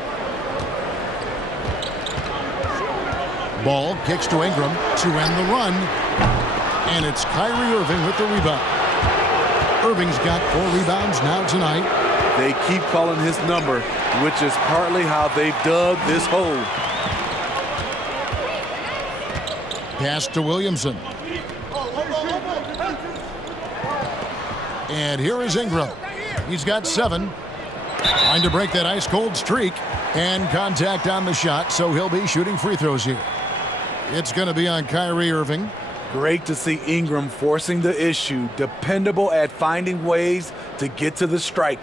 Ball kicks to Ingram to end the run. And it's Kyrie Irving with the rebound. Irving's got 4 rebounds now tonight. They keep calling his number, which is partly how they've dug this hole. Pass to Williamson. And here is Ingram. He's got 7. Trying to break that ice-cold streak. And contact on the shot, so he'll be shooting free throws here. It's going to be on Kyrie Irving. Great to see Ingram forcing the issue. Dependable at finding ways to get to the stripe.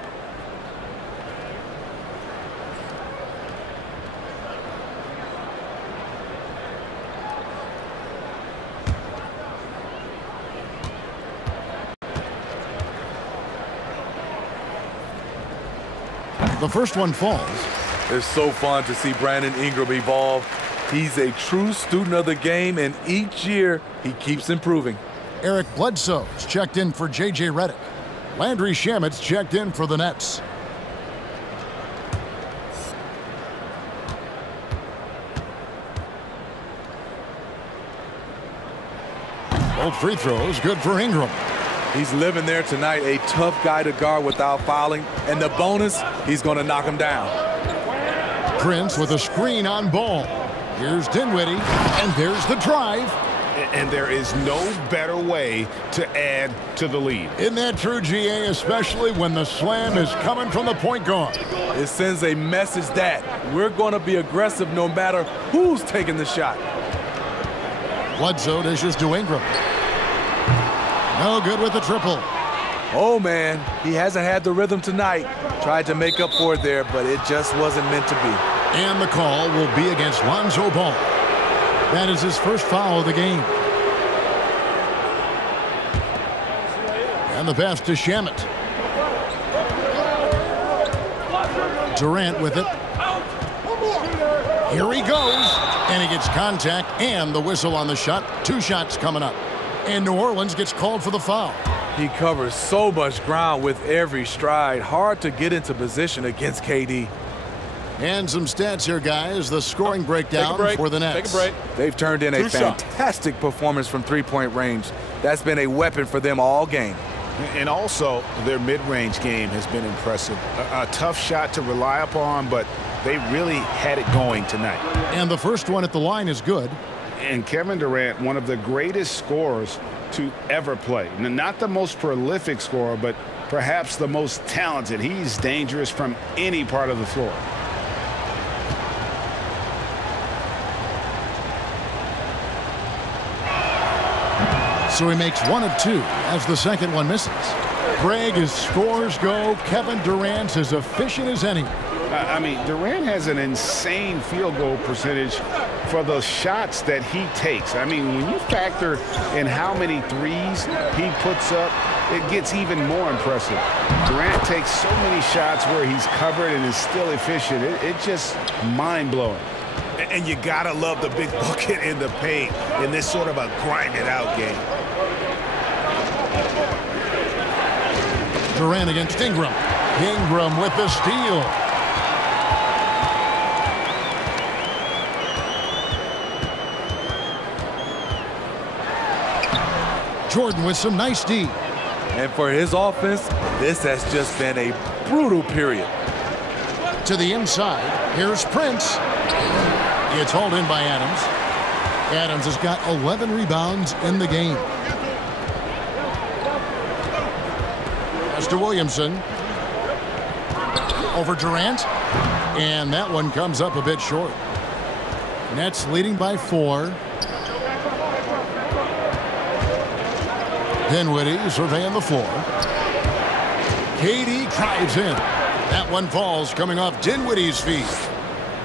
The first one falls. It's so fun to see Brandon Ingram evolve. He's a true student of the game, and each year he keeps improving. Eric Bledsoe's checked in for J.J. Redick. Landry Shamet's checked in for the Nets. Both free throws good for Ingram. He's living there tonight, a tough guy to guard without fouling. And the bonus, he's going to knock him down. Prince with a screen on Ball. Here's Dinwiddie, and there's the drive. And there is no better way to add to the lead. Isn't that true, GA, especially when the slam is coming from the point guard? It sends a message that we're going to be aggressive no matter who's taking the shot. Bledsoe dishes to Ingram. No good with the triple. Oh, man, he hasn't had the rhythm tonight. Tried to make up for it there, but it just wasn't meant to be. And the call will be against Lonzo Ball. That is his first foul of the game. And the pass to Shamet. Durant with it. Here he goes. And he gets contact and the whistle on the shot. 2 shots coming up. And New Orleans gets called for the foul. He covers so much ground with every stride. Hard to get into position against KD. And some stats here, guys. The scoring breakdown for the Nets. Take a break. They've turned in a fantastic performance from three-point range. That's been a weapon for them all game. And also, their mid-range game has been impressive. A tough shot to rely upon, but they really had it going tonight. And the first one at the line is good. And Kevin Durant, one of the greatest scorers to ever play. Not the most prolific scorer, but perhaps the most talented. He's dangerous from any part of the floor. So he makes 1 of 2 as the second one misses. Greg, as scores go, Kevin Durant's as efficient as any. I mean, Durant has an insane field goal percentage for the shots that he takes. I mean, when you factor in how many threes he puts up, it gets even more impressive. Durant takes so many shots where he's covered and is still efficient. It's just mind-blowing. And you gotta love the big bucket in the paint in this sort of a grind-it-out game. Durant against Ingram. Ingram with the steal. Jordan with some nice D. And for his offense, this has just been a brutal period. To the inside, here's Prince. It's hauled in by Adams. Adams has got 11 rebounds in the game. As to Williamson. Over Durant. And that one comes up a bit short. Nets leading by 4. Dinwiddie surveying the floor. KD drives in. That one falls coming off Dinwiddie's feet.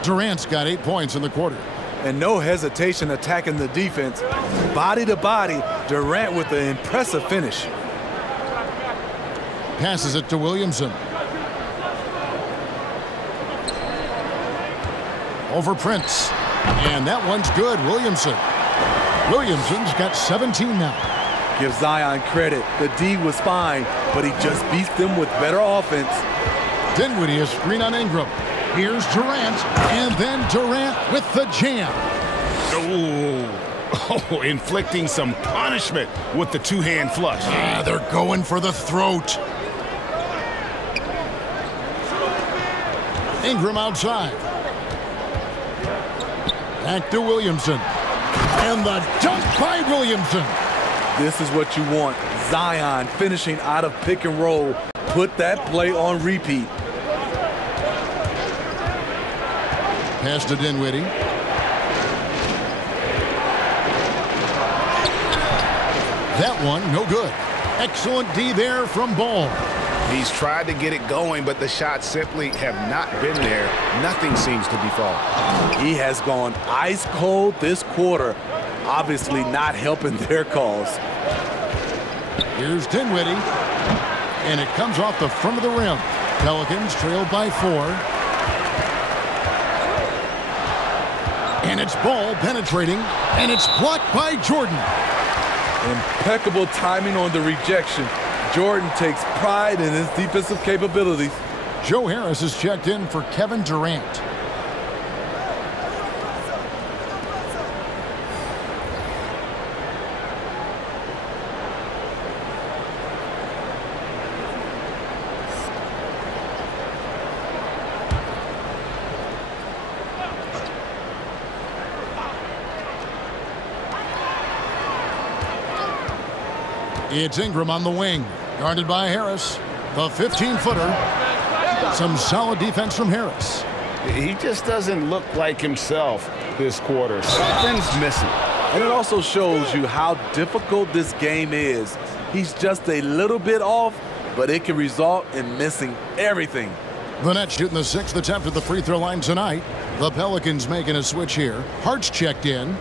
Durant's got 8 points in the quarter. And no hesitation attacking the defense. Body to body, Durant with an impressive finish. Passes it to Williamson. Over Prince. And that one's good, Williamson. Williamson's got 17 now. Give Zion credit. The D was fine, but he just beats them with better offense. Dinwiddie a screen on Ingram. Here's Durant, and then Durant with the jam. Oh, inflicting some punishment with the two-hand flush. They're going for the throat. Ingram outside. Back to Williamson. And the dunk by Williamson. This is what you want. Zion finishing out of pick and roll. Put that play on repeat. Pass to Dinwiddie. That one, no good. Excellent D there from Ball. He's tried to get it going, but the shots simply have not been there. Nothing seems to be falling. He has gone ice cold this quarter. Obviously not helping their cause. Here's Dinwiddie. And it comes off the front of the rim. Pelicans trailed by 4. And it's Ball penetrating. And it's blocked by Jordan. Impeccable timing on the rejection. Jordan takes pride in his defensive capabilities. Joe Harris is checked in for Kevin Durant. It's Ingram on the wing, guarded by Harris. The 15-footer. Some solid defense from Harris. He just doesn't look like himself this quarter. Something's missing. And it also shows you how difficult this game is. He's just a little bit off, but it can result in missing everything. The Nets shooting the 6th attempt at the free throw line tonight. The Pelicans making a switch here. Hart's checked in.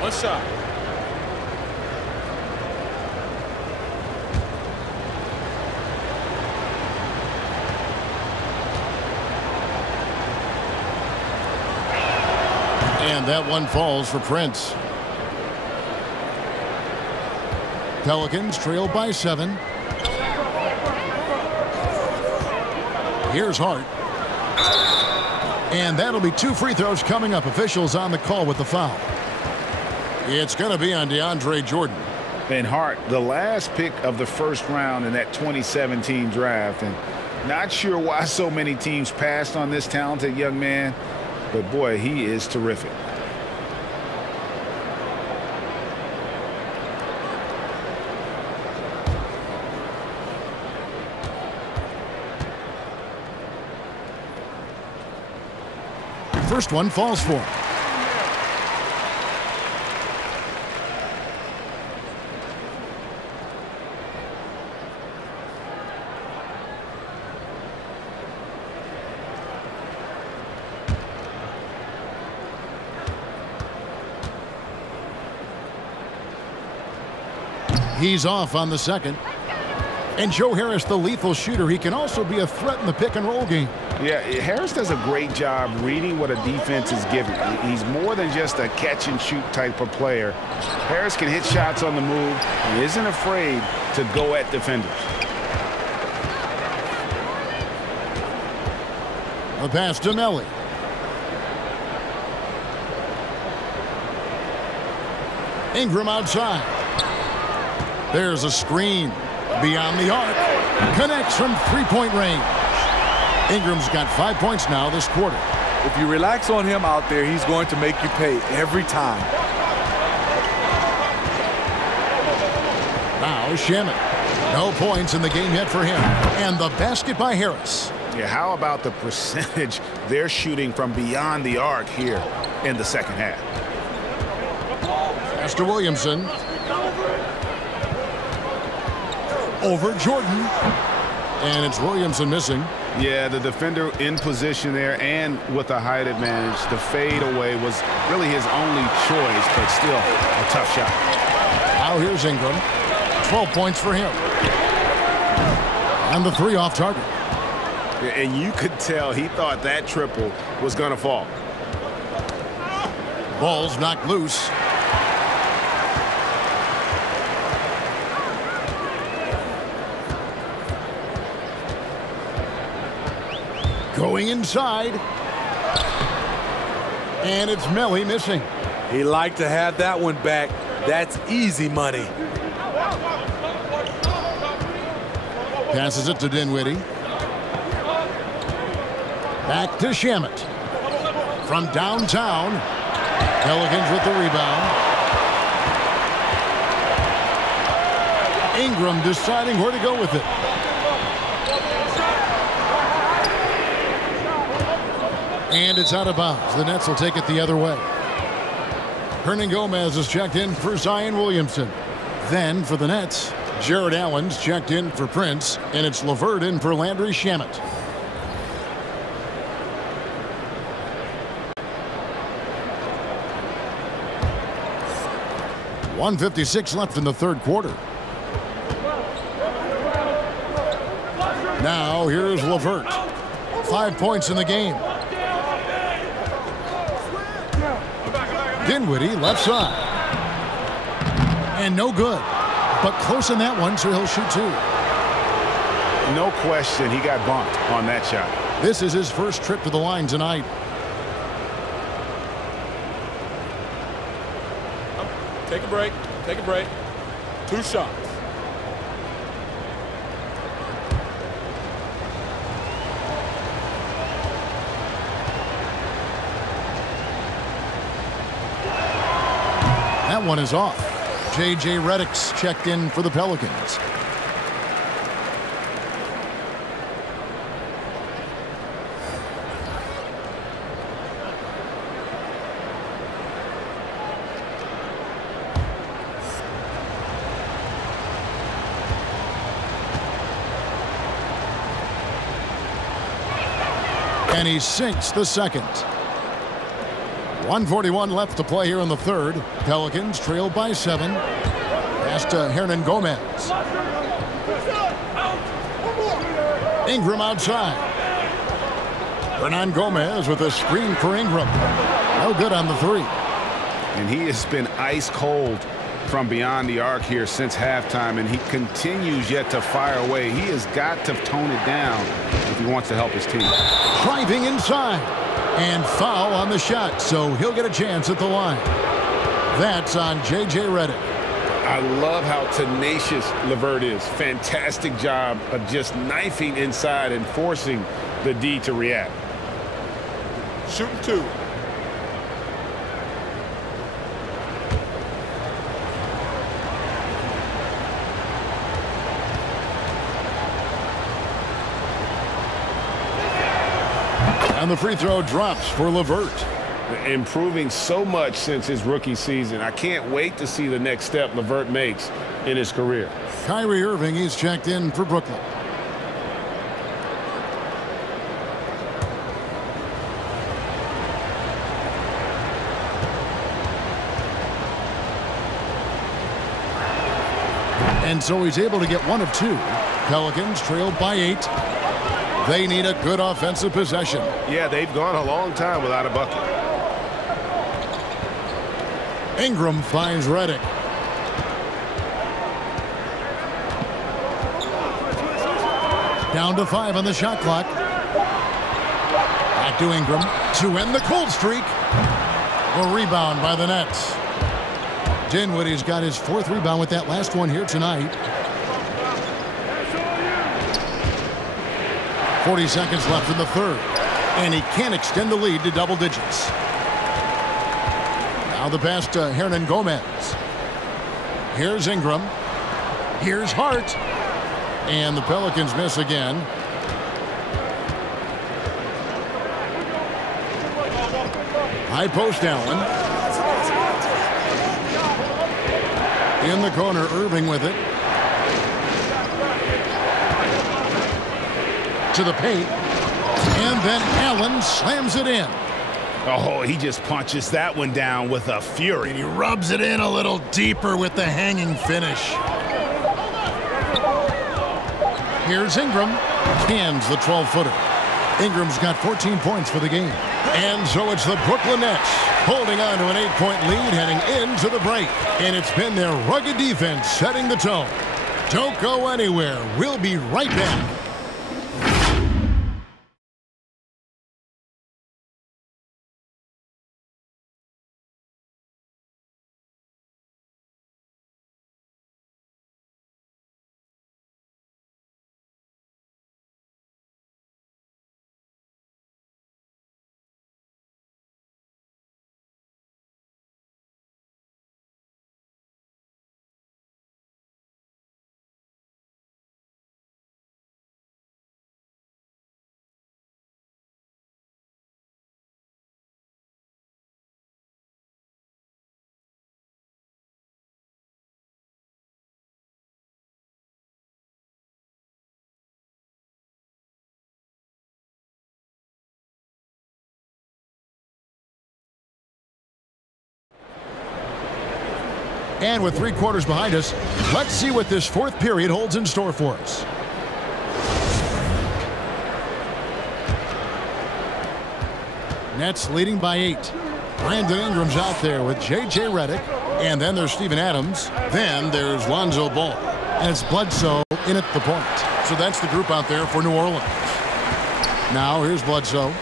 One shot. And that one falls for Prince. Pelicans trail by 7. Here's Hart. And that'll be 2 free throws coming up. Officials on the call with the foul. It's going to be on DeAndre Jordan. And Hart, the last pick of the first round in that 2017 draft. And not sure why so many teams passed on this talented young man. But, boy, he is terrific. First one falls for him. He's off on the second. And Joe Harris, the lethal shooter, he can also be a threat in the pick-and-roll game. Yeah, Harris does a great job reading what a defense is giving. He's more than just a catch-and-shoot type of player. Harris can hit shots on the move and isn't afraid to go at defenders. The pass to Melly. Ingram outside. There's a screen. Beyond the arc. Connects from three-point range. Ingram's got 5 points now this quarter. If you relax on him out there, he's going to make you pay every time. Now Shamet. No points in the game yet for him. And the basket by Harris. Yeah, how about the percentage they're shooting from beyond the arc here in the second half? Pass to Williamson. Over Jordan. And it's Williamson missing. Yeah, the defender in position there and with a height advantage. The fade away was really his only choice, but still a tough shot. Now here's Ingram. 12 points for him. And the 3 off target. And you could tell he thought that triple was going to fall. Ball's knocked loose. Going inside. And it's Melly missing. He liked to have that one back. That's easy money. Passes it to Dinwiddie. Back to Shamet. From downtown. Pelicans with the rebound. Ingram deciding where to go with it. And it's out of bounds. The Nets will take it the other way. Hernan Gomez is checked in for Zion Williamson. Then for the Nets, Jared Allen's checked in for Prince, and it's LeVert in for Landry Shamet. .156 left in the third quarter. Now here's LeVert. 5 points in the game. Dinwiddie, left side. And no good. But close in that one, so he'll shoot 2. No question, he got bumped on that shot. This is his first trip to the line tonight. Take a break. Take a break. 2 shots. That one is off. J.J. Redick's checked in for the Pelicans. And he sinks the second. 1:41 left to play here in the third. Pelicans trail by 7. Pass to Hernan Gomez. Ingram outside. Hernan Gomez with a screen for Ingram. No good on the 3. And he has been ice cold from beyond the arc here since halftime, and he continues yet to fire away. He has got to tone it down if he wants to help his team. Driving inside. And foul on the shot, so he'll get a chance at the line. That's on J.J. Redick. I love how tenacious LeVert is. Fantastic job of just knifing inside and forcing the D to react. Shooting 2. And the free throw drops for LeVert. Improving so much since his rookie season. I can't wait to see the next step LeVert makes in his career. Kyrie Irving, he's checked in for Brooklyn. And so he's able to get 1 of 2. Pelicans trailed by 8. They need a good offensive possession. Yeah, they've gone a long time without a bucket. Ingram finds Redick. Down to 5 on the shot clock. Back to Ingram to end the cold streak. A rebound by the Nets. Dinwiddie's got his 4th rebound with that last one here tonight. 40 seconds left in the third. And he can't extend the lead to double digits. Now the pass to Hernan Gomez. Here's Ingram. Here's Hart. And the Pelicans miss again. High post Allen. In the corner, Irving with it. To the paint. And then Allen slams it in. Oh, he just punches that one down with a fury. And he rubs it in a little deeper with the hanging finish. Here's Ingram. Cans the 12-footer. Ingram's got 14 points for the game. And so it's the Brooklyn Nets holding on to an 8-point lead heading into the break. And it's been their rugged defense setting the tone. Don't go anywhere. We'll be right back. And with 3 quarters behind us, let's see what this 4th period holds in store for us. Nets leading by 8. Brandon Ingram's out there with J.J. Redick. And then there's Steven Adams. Then there's Lonzo Ball. And it's Bledsoe in at the point. So that's the group out there for New Orleans. Now here's Bledsoe.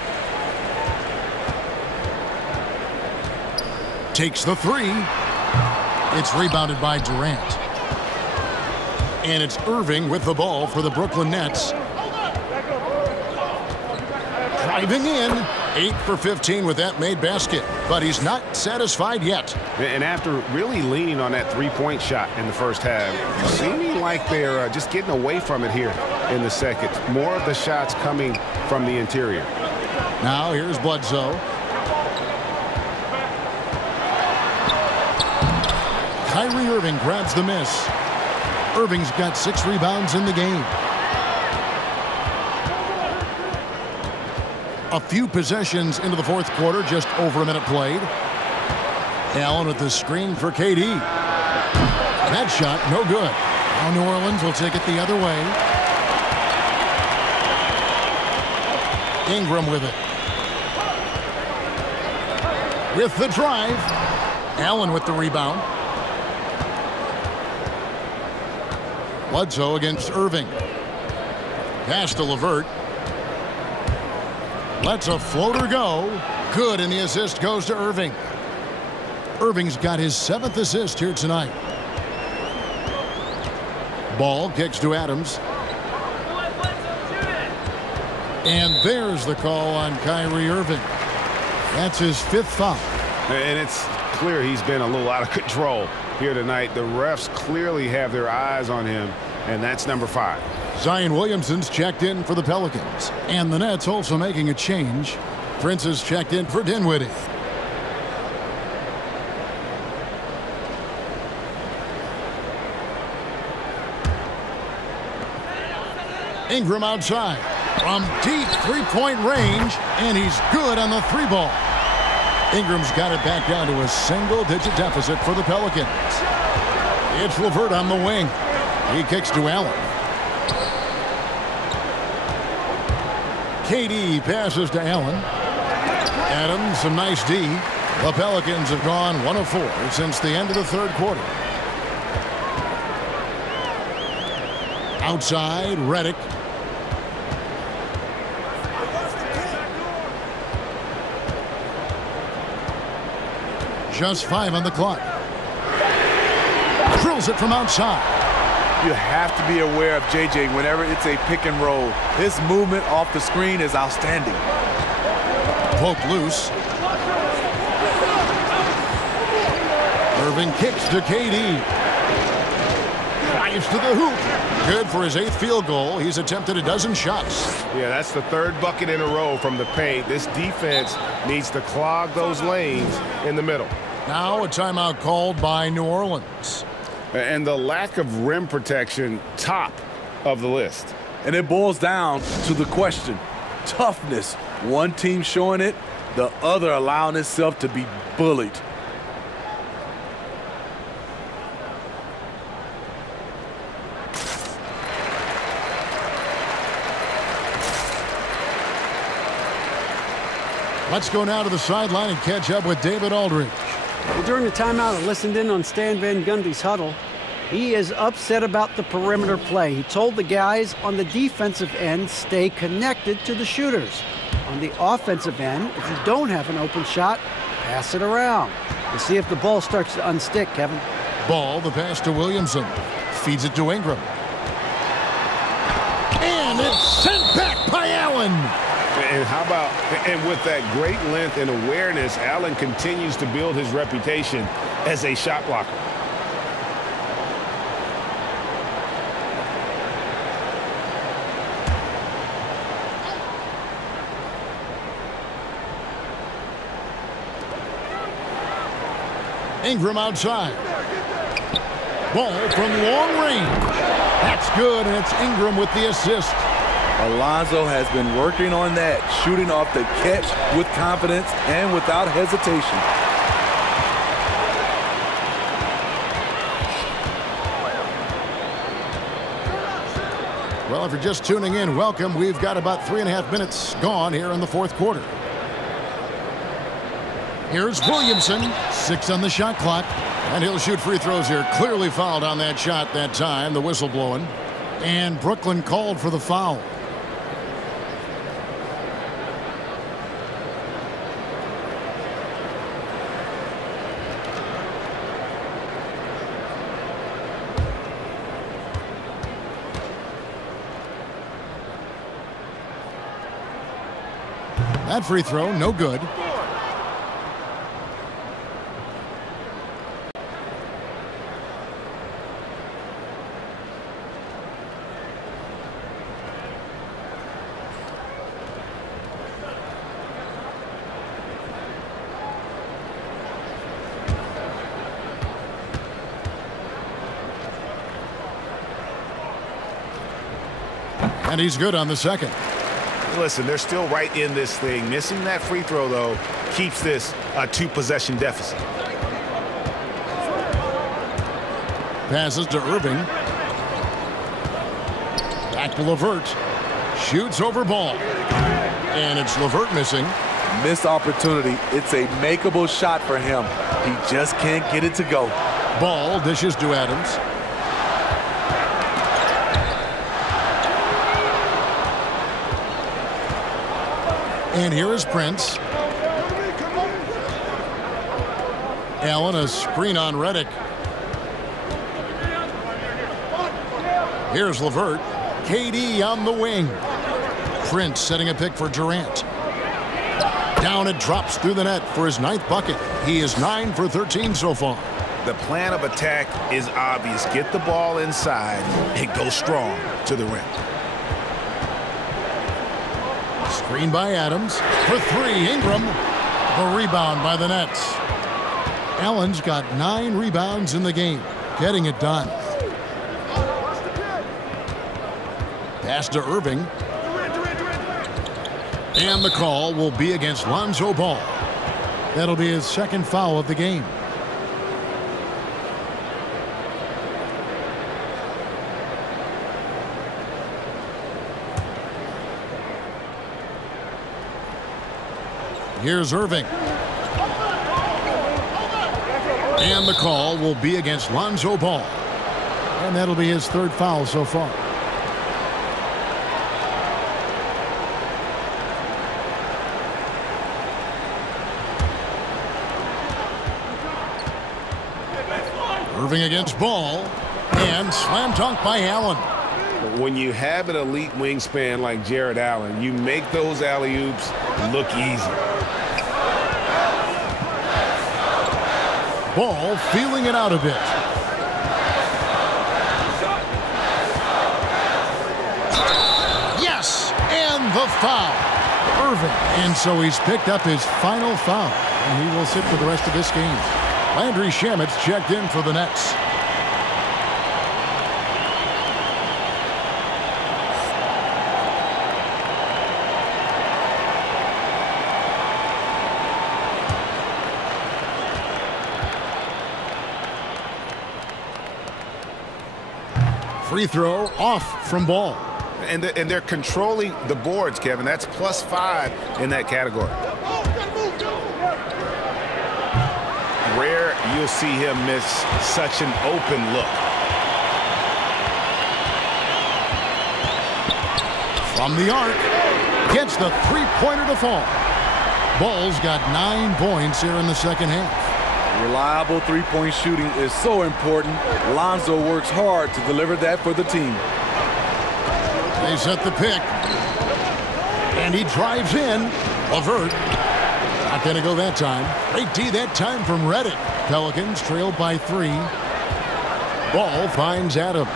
Takes the three. It's rebounded by Durant. And it's Irving with the ball for the Brooklyn Nets. Driving in. 8 for 15 with that made basket. But he's not satisfied yet. And after really leaning on that three-point shot in the first half, seeming like they're just getting away from it here in the second. More of the shots coming from the interior. Now here's Bledsoe. Kyrie Irving grabs the miss. Irving's got 6 rebounds in the game. A few possessions into the fourth quarter, just over a minute played. Allen with the screen for KD. That shot, no good. Now New Orleans will take it the other way. Ingram with it. With the drive. Allen with the rebound. Bledsoe against Irving. Pass to LeVert. Lets a floater go. Good, and the assist goes to Irving. Irving's got his 7th assist here tonight. Ball kicks to Adams. And there's the call on Kyrie Irving. That's his 5th foul. And it's clear he's been a little out of control here tonight. The refs clearly have their eyes on him, and that's number 5. Zion Williamson's checked in for the Pelicans. And the Nets also making a change. Prince is checked in for Dinwiddie. Ingram outside. From deep three-point range. And he's good on the 3-ball. Ingram's got it back down to a single-digit deficit for the Pelicans. It's LeVert on the wing. He kicks to Allen. KD passes to Allen. Adams, some nice D. The Pelicans have gone 1 of 4 since the end of the third quarter. Outside, Redick. Just 5 on the clock. Drills it from outside. You have to be aware of JJ whenever it's a pick and roll. His movement off the screen is outstanding. Poked loose. Irving kicks to KD. Drives to the hoop. Good for his 8th field goal. He's attempted a dozen shots. Yeah, that's the 3rd bucket in a row from the paint. This defense needs to clog those lanes in the middle. Now a timeout called by New Orleans. And the lack of rim protection, top of the list. And it boils down to the question. Toughness. One team showing it, the other allowing itself to be bullied. Let's go now to the sideline and catch up with David Aldridge. Well, during the timeout, I listened in on Stan Van Gundy's huddle. He is upset about the perimeter play. He told the guys on the defensive end, stay connected to the shooters. On the offensive end, if you don't have an open shot, pass it around. We'll see if the ball starts to unstick, Kevin. Ball, the pass to Williamson. Feeds it to Ingram. And it's sent back by Allen. And how about, and with that great length and awareness, Allen continues to build his reputation as a shot blocker. Ingram outside. Ball from long range. That's good, and it's Ingram with the assist. Alonzo has been working on that, shooting off the catch with confidence and without hesitation. Well, if you're just tuning in, welcome. We've got about 3.5 minutes gone here in the fourth quarter. Here's Williamson, 6 on the shot clock. And he'll shoot free throws here. Clearly fouled on that shot that time, the whistle blowing. And Brooklyn called for the foul. That free throw, no good. And he's good on the second. Listen, they're still right in this thing. Missing that free throw, though, keeps this a 2-possession deficit. Passes to Irving. Back to LeVert. Shoots over Ball. And it's LeVert missing. Missed opportunity. It's a makeable shot for him. He just can't get it to go. Ball dishes to Adams. And here is Prince. Allen, a screen on Redick. Here's LeVert. KD on the wing. Prince setting a pick for Durant. Down it drops through the net for his 9th bucket. He is 9 for 13 so far. The plan of attack is obvious. Get the ball inside and go strong to the rim. Screen by Adams. For 3, Ingram. The rebound by the Nets. Allen's got 9 rebounds in the game. Getting it done. Pass to Irving. And the call will be against Lonzo Ball. That'll be his 2nd foul of the game. Here's Irving. And the call will be against Lonzo Ball. And that'll be his 3rd foul so far. Irving against Ball. And slam dunk by Allen. When you have an elite wingspan like Jared Allen, you make those alley-oops look easy. Ball feeling it out a bit. Yes! And the foul. Irving. And so he's picked up his final foul. And he will sit for the rest of this game. Landry Shamet's checked in for the Nets. Free throw off from Ball. And they're controlling the boards, Kevin. That's +5 in that category. Rare you'll see him miss such an open look. From the arc, gets the 3-pointer to fall. Ball's got 9 points here in the 2nd half. Reliable 3-point shooting is so important. Lonzo works hard to deliver that for the team. They set the pick. And he drives in. LeVert. Not going to go that time. Great D that time from Redick. Pelicans trailed by 3. Ball finds Adams.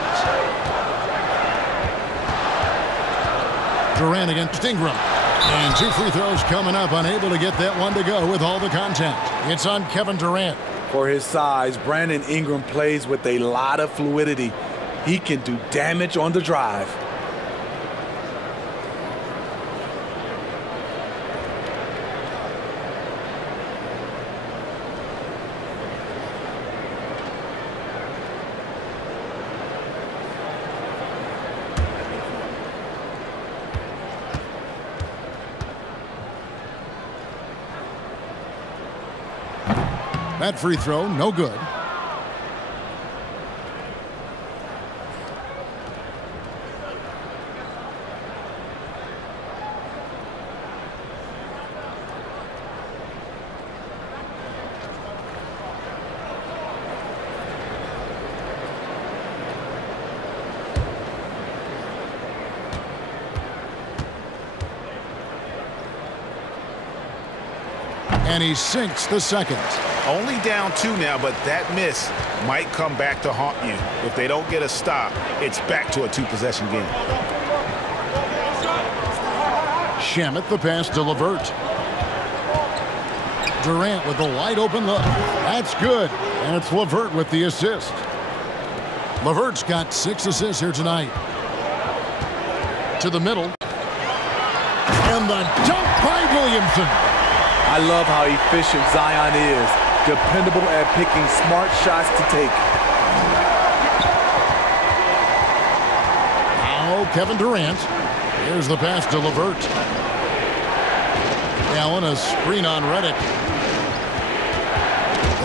Durant against Ingram. And 2 free throws coming up. Unable to get that one to go with all the contact. It's on Kevin Durant. For his size, Brandon Ingram plays with a lot of fluidity. He can do damage on the drive. That free throw, no good. And he sinks the second. Only down 2 now, but that miss might come back to haunt you. If they don't get a stop, it's back to a 2-possession game. Shamet the pass to LeVert. Durant with a wide open look. That's good. And it's LeVert with the assist. LeVert's got 6 assists here tonight. To the middle. And the dunk by Williamson. I love how efficient Zion is. Dependable at picking smart shots to take. Now Kevin Durant. Here's the pass to LeVert. Allen, a screen on Redick.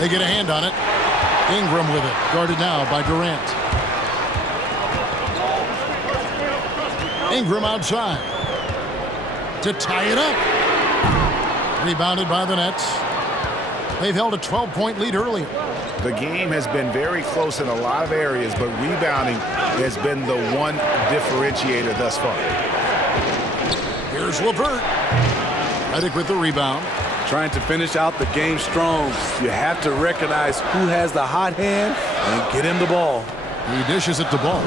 They get a hand on it. Ingram with it. Guarded now by Durant. Ingram outside. To tie it up. Rebounded by the Nets. They've held a 12-point lead earlier. The game has been very close in a lot of areas, but rebounding has been the one differentiator thus far. Here's LeVert. Redick with the rebound. Trying to finish out the game strong. You have to recognize who has the hot hand and get him the ball. He dishes it to Ball.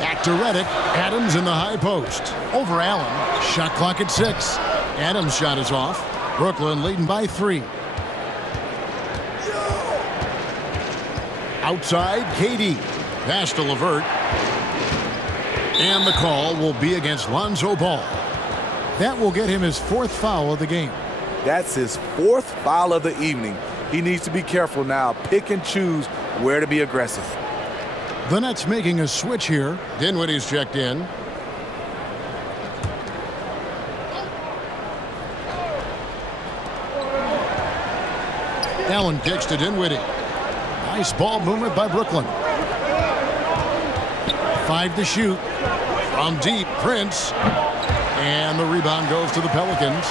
Back to Redick. Adams in the high post. Over Allen. Shot clock at 6. Adams' shot is off. Brooklyn leading by 3. Outside, KD. Pass to LeVert. And the call will be against Lonzo Ball. That will get him his 4th foul of the game. That's his 4th foul of the evening. He needs to be careful now. Pick and choose where to be aggressive. The Nets making a switch here. Dinwiddie's checked in. Allen kicks to Dinwiddie. Nice ball movement by Brooklyn. 5 to shoot. From deep, Prince. And the rebound goes to the Pelicans.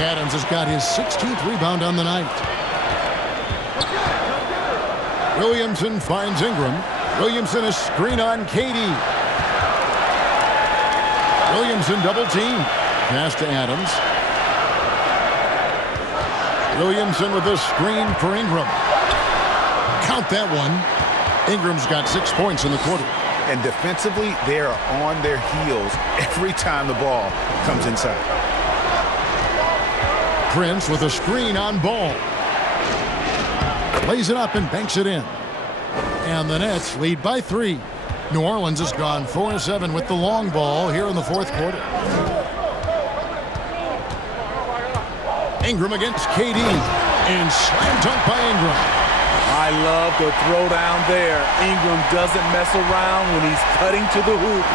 Adams has got his 16th rebound on the night. Williamson finds Ingram. Williamson a screen on KD. Williamson double team. Pass to Adams. Williamson with a screen for Ingram. Count that one. Ingram's got 6 points in the quarter. And defensively, they are on their heels every time the ball comes inside. Prince with a screen on Ball. Lays it up and banks it in. And the Nets lead by 3. New Orleans has gone 4-7 with the long ball here in the 4th quarter. Ingram against KD. And slam dunk by Ingram. I love the throwdown there. Ingram doesn't mess around when he's cutting to the hoop.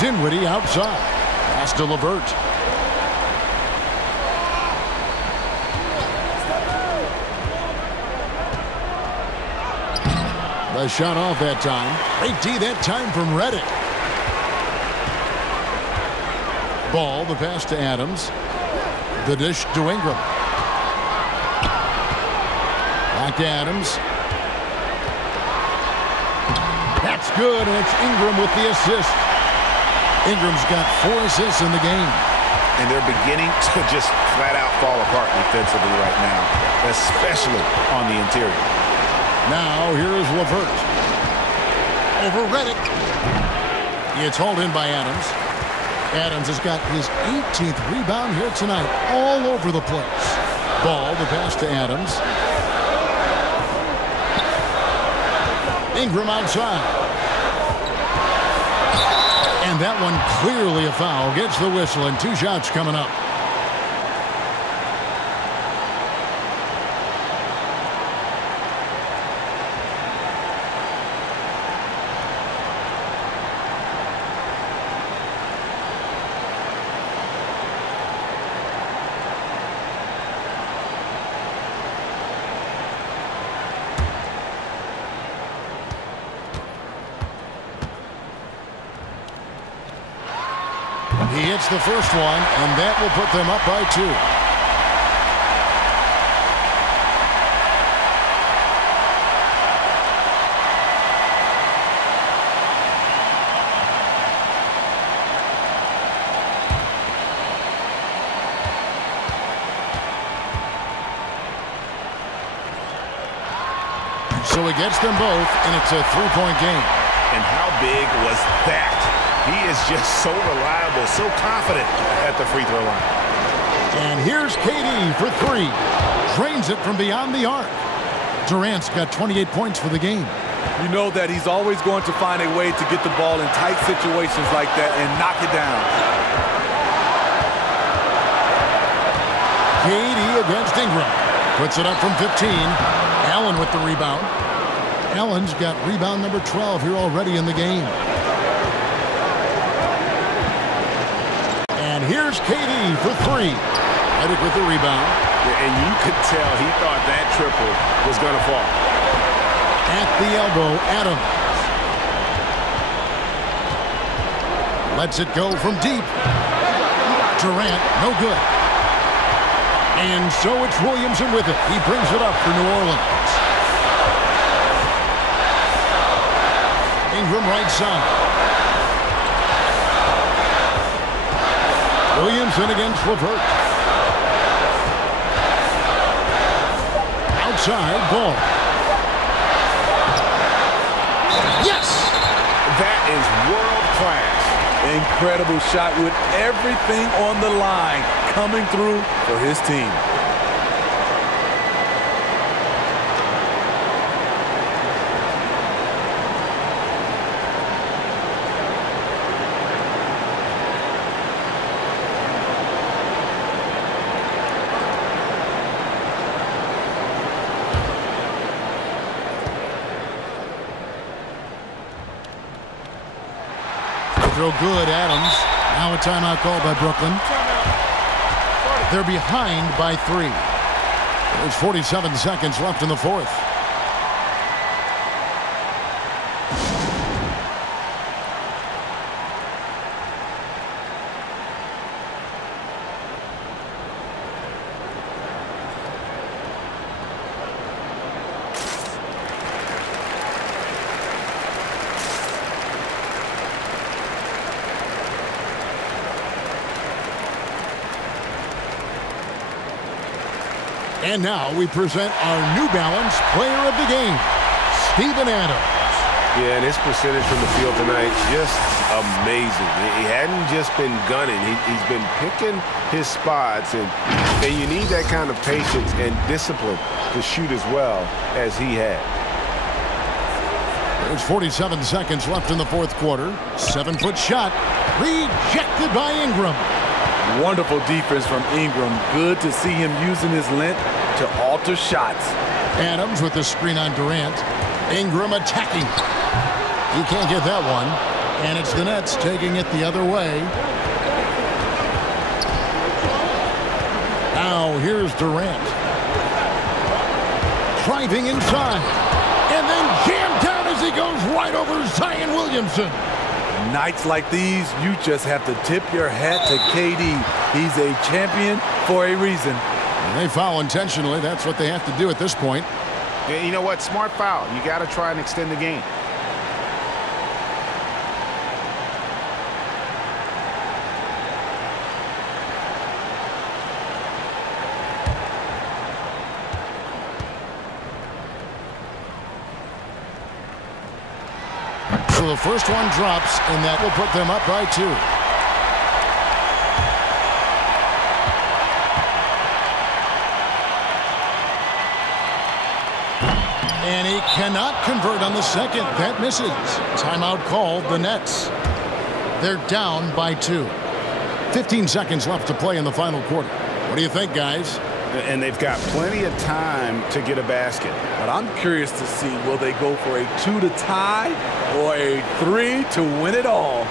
Dinwiddie outside. Pass to LeVert. The shot off that time. Great D that time from Redick. Ball, the pass to Adams. The dish to Ingram. Back to Adams. That's good, and it's Ingram with the assist. Ingram's got 4 assists in the game. And they're beginning to just flat out fall apart defensively right now, especially on the interior. Now here is LeVert. Over Redick. It's hauled in by Adams. Adams has got his 18th rebound here tonight, all over the place. Ball, the pass to Adams. Ingram outside. And that one clearly a foul. Gets the whistle, and 2 shots coming up. He hits the first one, and that will put them up by 2. So he gets them both, and it's a 3-point game. And how big was that? He is just so reliable, so confident at the free throw line. And here's KD for 3. Drains it from beyond the arc. Durant's got 28 points for the game. You know that he's always going to find a way to get the ball in tight situations like that and knock it down. KD against Ingram. Puts it up from 15. Allen with the rebound. Allen's got rebound number 12 here already in the game. And here's KD for 3. Redick with the rebound. And you could tell he thought that triple was going to fall. At the elbow, Adams. Lets it go from deep. Durant, no good. And so it's Williamson with it. He brings it up for New Orleans. Ingram right side. Williamson against LeVert. Outside, Ball. Yes! That is world class. Incredible shot with everything on the line coming through for his team. Throw good, Adams. Now a timeout called by Brooklyn. They're behind by 3. There's 47 seconds left in the fourth. And now we present our New Balance Player of the Game, Steven Adams. Yeah, and his percentage from the field tonight, just amazing. He hadn't just been gunning. He's been picking his spots, and you need that kind of patience and discipline to shoot as well as he had. There's 47 seconds left in the fourth quarter. 7-foot shot, rejected by Ingram. Wonderful defense from Ingram. Good to see him using his length to alter shots. Adams with the screen on Durant. Ingram attacking. He can't get that one. And it's the Nets taking it the other way. Now here's Durant. Driving inside. And then jammed down as he goes right over Zion Williamson. Nights like these, you just have to tip your hat to KD. He's a champion for a reason. And they foul intentionally. That's what they have to do at this point. Yeah, you know what? Smart foul. You got to try and extend the game. So the first one drops, and that will put them up by 2. And he cannot convert on the second. That misses. Timeout called, the Nets. They're down by 2. 15 seconds left to play in the final quarter. What do you think, guys? And they've got plenty of time to get a basket. But I'm curious to see, will they go for a 2 to tie or a 3 to win it all?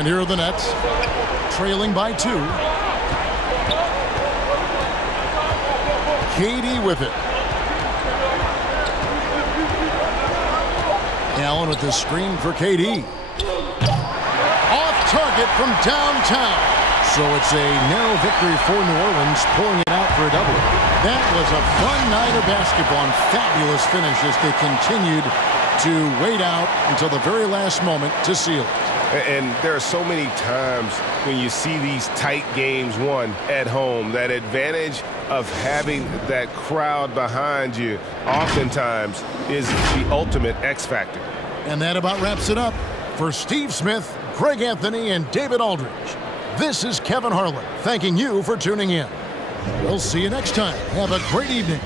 And here are the Nets, trailing by 2. KD with it. Allen with the screen for KD. Off target from downtown. So it's a narrow victory for New Orleans, pulling it out for a double. That was a fun night of basketball and fabulous finish as they continued to wait out until the very last moment to seal it. And there are so many times when you see these tight games won at home, that advantage of having that crowd behind you oftentimes is the ultimate X factor. And that about wraps it up. For Steve Smith, Greg Anthony, and David Aldridge, this is Kevin Harlan thanking you for tuning in. We'll see you next time. Have a great evening.